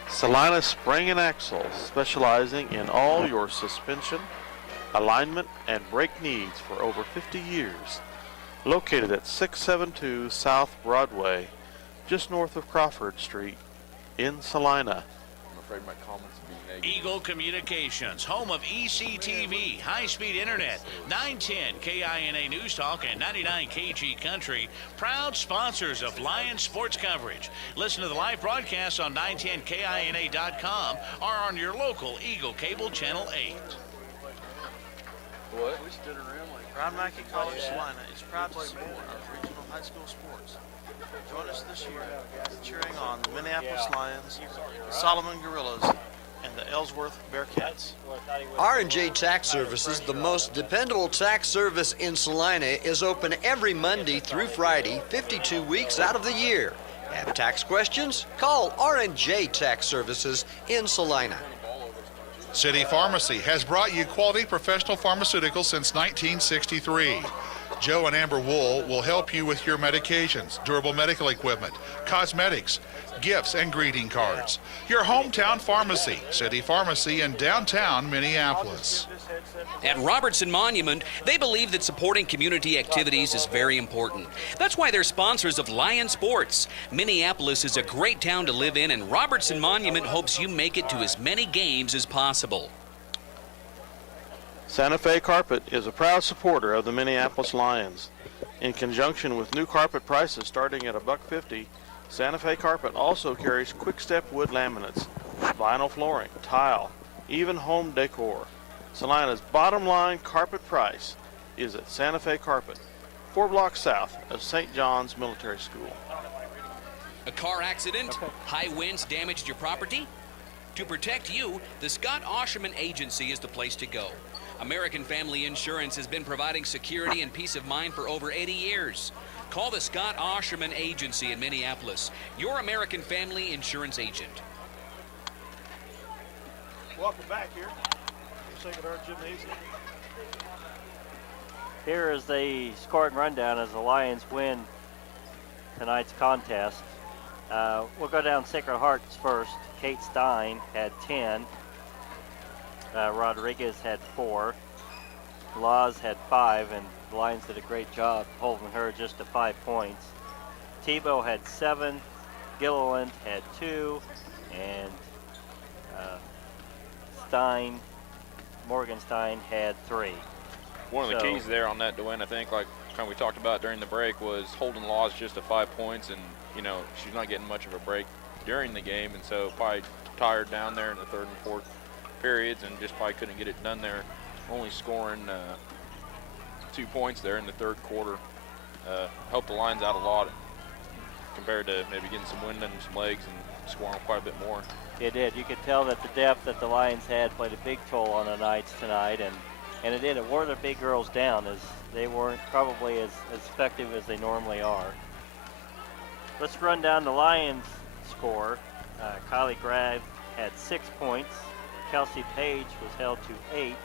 Salina Spring and Axle, specializing in all your suspension, alignment, and brake needs for over 50 years. Located at 672 South Broadway, just north of Crawford Street in Salina. I'm afraid my comments would be negative. Eagle Communications, home of ECTV, high-speed internet, 910 KINA News Talk and 99 KG Country, proud sponsors of Lions sports coverage. Listen to the live broadcast on 910KINA.com or on your local Eagle Cable Channel 8. What? Brown Mackey College Salina is proud to support our regional high school sports. Join us this year cheering on the Minneapolis Lions, the Solomon Gorillas, and the Ellsworth Bearcats. R&J Tax Services, the most dependable tax service in Salina, is open every Monday through Friday, 52 weeks out of the year. Have tax questions? Call R&J Tax Services in Salina. City Pharmacy has brought you quality professional pharmaceuticals since 1963. Joe and Amber Wool will help you with your medications, durable medical equipment, cosmetics, gifts, and greeting cards. Your hometown pharmacy, City Pharmacy in downtown Minneapolis. At Robertson Monument, they believe that supporting community activities is very important. That's why they're sponsors of Lion Sports. Minneapolis is a great town to live in, and Robertson Monument hopes you make it to as many games as possible. Santa Fe Carpet is a proud supporter of the Minneapolis Lions. In conjunction with new carpet prices starting at $1.50, Santa Fe Carpet also carries quick-step wood laminates, vinyl flooring, tile, even home decor. Salina's bottom line carpet price is at Santa Fe Carpet, 4 blocks south of St. John's Military School. A car accident? High winds damaged your property? To protect you, the Scott Osherman Agency is the place to go. American Family Insurance has been providing security and peace of mind for over 80 years. Call the Scott Osherman Agency in Minneapolis, your American Family Insurance agent. Welcome back here. Second our gymnasium. Here is the score and rundown as the Lions win tonight's contest. We'll go down Sacred Hearts first. Kate Stein had 10. Rodriguez had 4. Laws had 5, and the Lions did a great job holding her just to 5 points. Tebow had 7. Gilliland had 2. And Morgan Stein had 3. One of the keys there on that, Dwayne, I think, like kind of we talked about during the break, was holding Laws just to 5 points, and she's not getting much of a break during the game, and so probably tired down there in the third and fourth periods, and just probably couldn't get it done there. Only scoring 2 points there in the third quarter. Helped the Lions out a lot compared to maybe getting some wind and some legs and scoring quite a bit more. It did. You could tell that the depth that the Lions had played a big toll on the Knights tonight, and it did. It wore the big girls down, as they weren't probably as effective as they normally are. Let's run down the Lions score. Kylie Grave had 6 points. Kelsey Page was held to 8.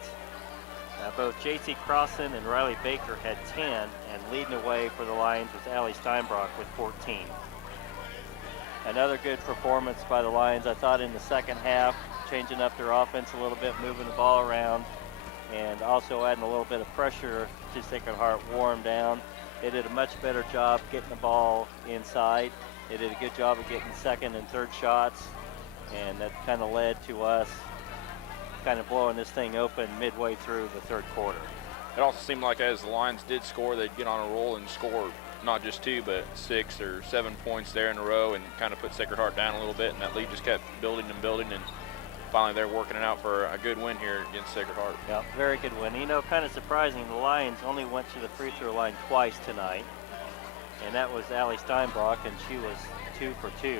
Both J.C. Crossan and Riley Baker had 10, and leading away for the Lions was Allie Steinbrock with 14. Another good performance by the Lions, I thought, in the second half, changing up their offense a little bit, moving the ball around, and also adding a little bit of pressure to Sacred Heart, wore them down. They did a much better job getting the ball inside. They did a good job of getting second and third shots, and that kind of led to us kind of blowing this thing open midway through the third quarter. It also seemed like as the Lions did score, they'd get on a roll and score not just 2, but 6 or 7 points there in a row, and kind of put Sacred Heart down a little bit, and that lead just kept building and building, and finally they're working it out for a good win here against Sacred Heart. Yeah, very good win. Kind of surprising, the Lions only went to the free throw line twice tonight, and that was Allie Steinbrock, and she was 2 for 2.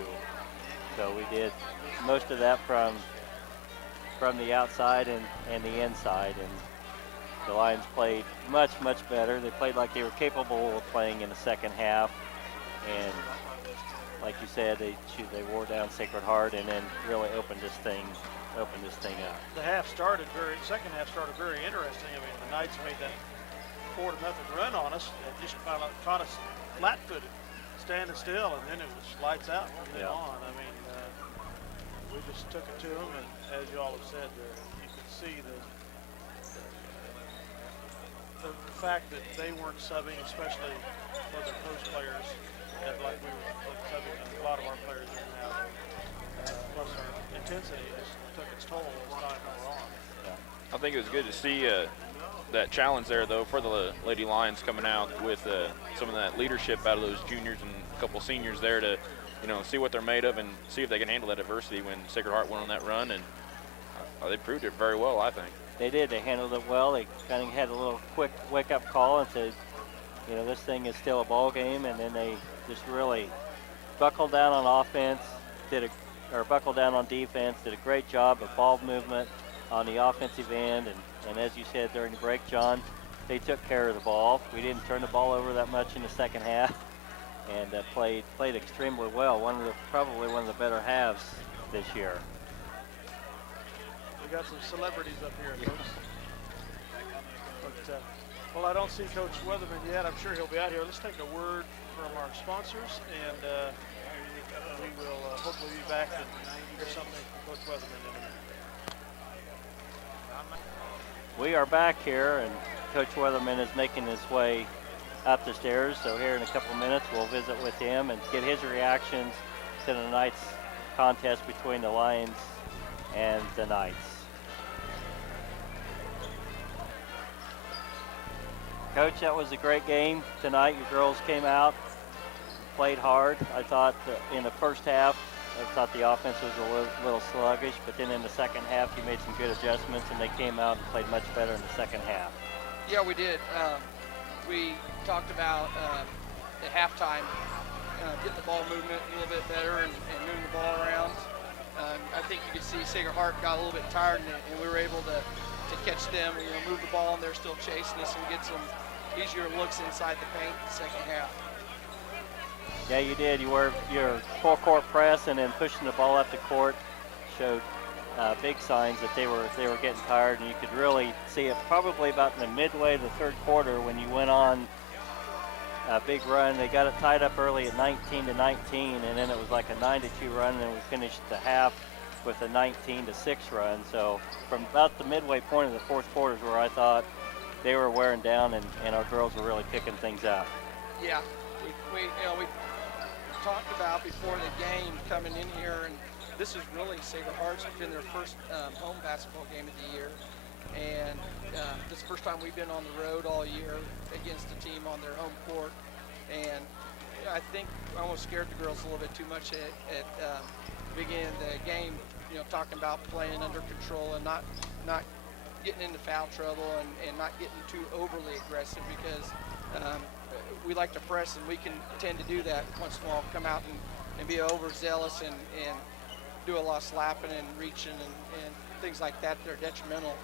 So we did most of that from the outside and the inside, and the Lions played much, much better. They played like they were capable of playing in the second half, and like you said, they wore down Sacred Heart and then really opened this thing up. The second half started very interesting. I mean, the Knights made that 4-0 run on us and just caught us flat-footed, standing still, and then it was lights out from then on. I mean, we just took it to them, and as you all have said, you could see the fact that they weren't subbing, especially for the post players, and like we were subbing a lot of our players in and out. Plus our intensity just took its toll as time went on. I think it was good to see that challenge there, though, for the Lady Lions coming out with some of that leadership out of those juniors and a couple seniors there to, see what they're made of and see if they can handle that adversity when Sacred Heart went on that run, and they proved it very well, I think. They did. They handled it well. They kind of had a little quick wake-up call and said, this thing is still a ball game, and then they just really buckled down on offense, buckled down on defense, did a great job of ball movement on the offensive end, and as you said during the break, John, they took care of the ball. We didn't turn the ball over that much in the second half, and played extremely well. Probably one of the better halves this year. We got some celebrities up here, folks. But, well, I don't see Coach Weatherman yet. I'm sure he'll be out here. Let's take a word from our sponsors, and we will hopefully be back and hear something from Coach Weatherman in a minute. We are back here, and Coach Weatherman is making his way up the stairs. So here in a couple minutes, we'll visit with him and get his reactions to the night's contest between the Lions and the Knights. Coach, that was a great game tonight. Your girls came out, played hard. I thought in the first half, I thought the offense was a little sluggish, but then in the second half, you made some good adjustments, and they came out and played much better in the second half. Yeah, we did. We talked about at halftime getting the ball movement a little bit better and moving the ball around. I think you could see Sacred Heart got a little bit tired, and we were able to catch them, move the ball, and they're still chasing us and get some easier looks inside the paint in the second half. Yeah, you did. You were your full court press and then pushing the ball up the court showed big signs that they were getting tired, and you could really see it probably about in the midway of the third quarter when you went on a big run. They got it tied up early at 19-19, and then it was like a 9-2 run, and then we finished the half with a 19-6 run. So from about the midway point of the fourth quarter is where I thought they were wearing down, and our girls were really picking things up. Yeah, we talked about before the game coming in here, and this is really Sacred Heart's been their first home basketball game of the year, and this is the first time we've been on the road all year against a team on their home court, and I think I almost scared the girls a little bit too much at the beginning of the game, talking about playing under control and not getting into foul trouble and not getting too overly aggressive, because we like to press, and we can tend to do that once in a while, come out and be overzealous and do a lot of slapping and reaching and things like that that are detrimental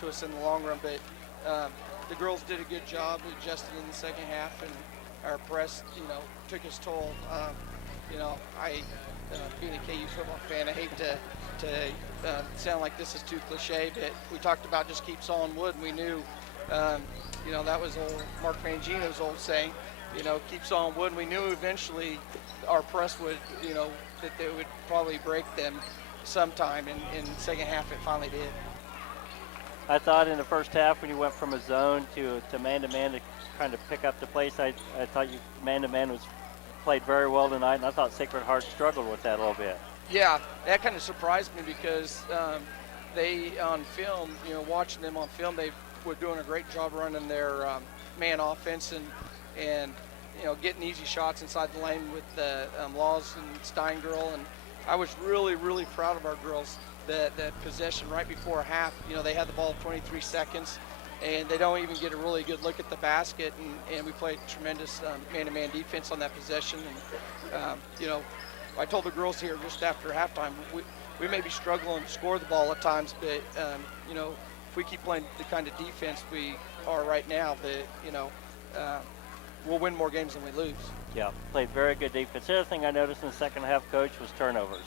to us in the long run. But the girls did a good job adjusting in the second half, and our press, took its toll. I, being a KU football fan, I hate to sound like this is too cliche, but we talked about just keep sawing wood, and we knew, that was old Mark Mangino's old saying, keep sawing wood, and we knew eventually our press would, that they would probably break them sometime, and in the second half it finally did. I thought in the first half when you went from a zone to man-to-man to kind of pick up the pace, I thought you man-to-man was played very well tonight, and I thought Sacred Heart struggled with that a little bit. Yeah, that kind of surprised me, because they, on film, watching them on film, they were doing a great job running their man offense and getting easy shots inside the lane with Laws and Stein girl. And I was really, really proud of our girls. That possession right before half, they had the ball 23 seconds, and they don't even get a really good look at the basket, and we played tremendous man-to-man defense on that possession. And I told the girls here just after halftime, we may be struggling to score the ball at times, but if we keep playing the kind of defense we are right now, that we'll win more games than we lose. Yeah, played very good defense. The other thing I noticed in the second half, Coach, was turnovers.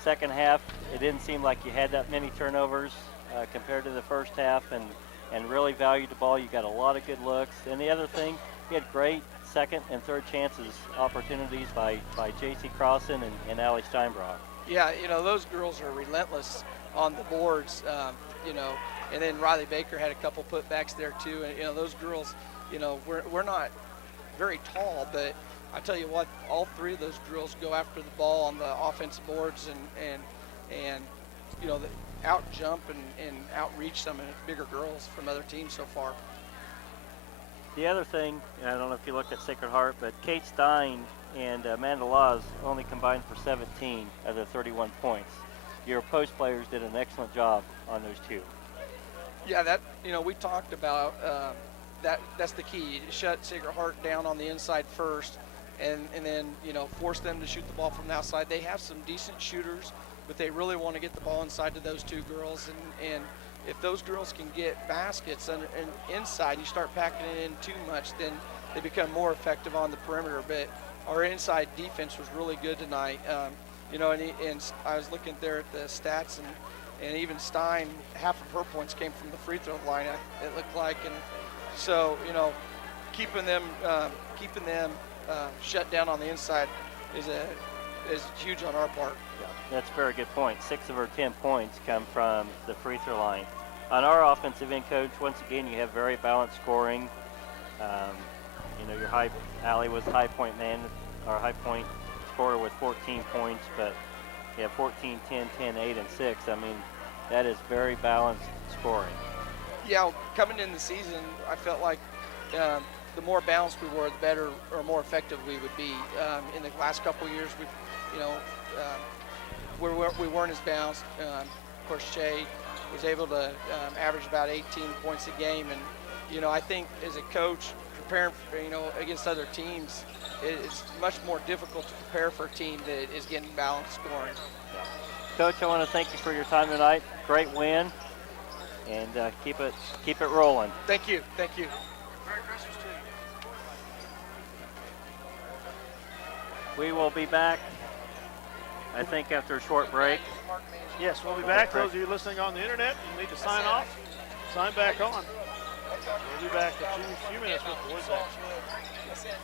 Second half, it didn't seem like you had that many turnovers compared to the first half, and really valued the ball. You got a lot of good looks. And the other thing, you had great second and third chances, opportunities by J.C. Crossan and Allie Steinbrock. Yeah, those girls are relentless on the boards, and then Riley Baker had a couple putbacks there too. And, those girls, we're not very tall, but I tell you what, all three of those girls go after the ball on the offensive boards and out jump and outreach some of the bigger girls from other teams so far. The other thing, I don't know if you looked at Sacred Heart, but Kate Stein and Amanda Laws only combined for 17 of the 31 points. Your post players did an excellent job on those two. Yeah, that we talked about that's the key. Shut Sacred Heart down on the inside first, and then force them to shoot the ball from the outside. They have some decent shooters, but they really want to get the ball inside to those two girls, and if those girls can get baskets and inside, you start packing it in too much, then they become more effective on the perimeter. But our inside defense was really good tonight. And I was looking there at the stats, and even Stein, half of her points came from the free throw line, it looked like. And so, keeping them shut down on the inside is huge on our part. Yeah, that's a very good point. 6 of her 10 points come from the free throw line. On our offensive end, Coach, once again, you have very balanced scoring. Your Allie was high point man, or high point scorer with 14 points, but you have 14, 10, 10, 8, and 6. I mean, that is very balanced scoring. Yeah, coming in the season, I felt like the more balanced we were, the better or more effective we would be. In the last couple of years, we weren't as balanced. Of course, Shay was able to average about 18 points a game, and I think as a coach, preparing against other teams, it's much more difficult to prepare for a team that is getting balanced scoring. Yeah. Coach, I want to thank you for your time tonight. Great win, and keep it rolling. Thank you. Thank you. Merry Christmas to you. We will be back, I think, after a short break. Yes, we'll be back. Those of you listening on the internet, you need to sign off. Sign back on. We'll be back in a few minutes with boys action. said,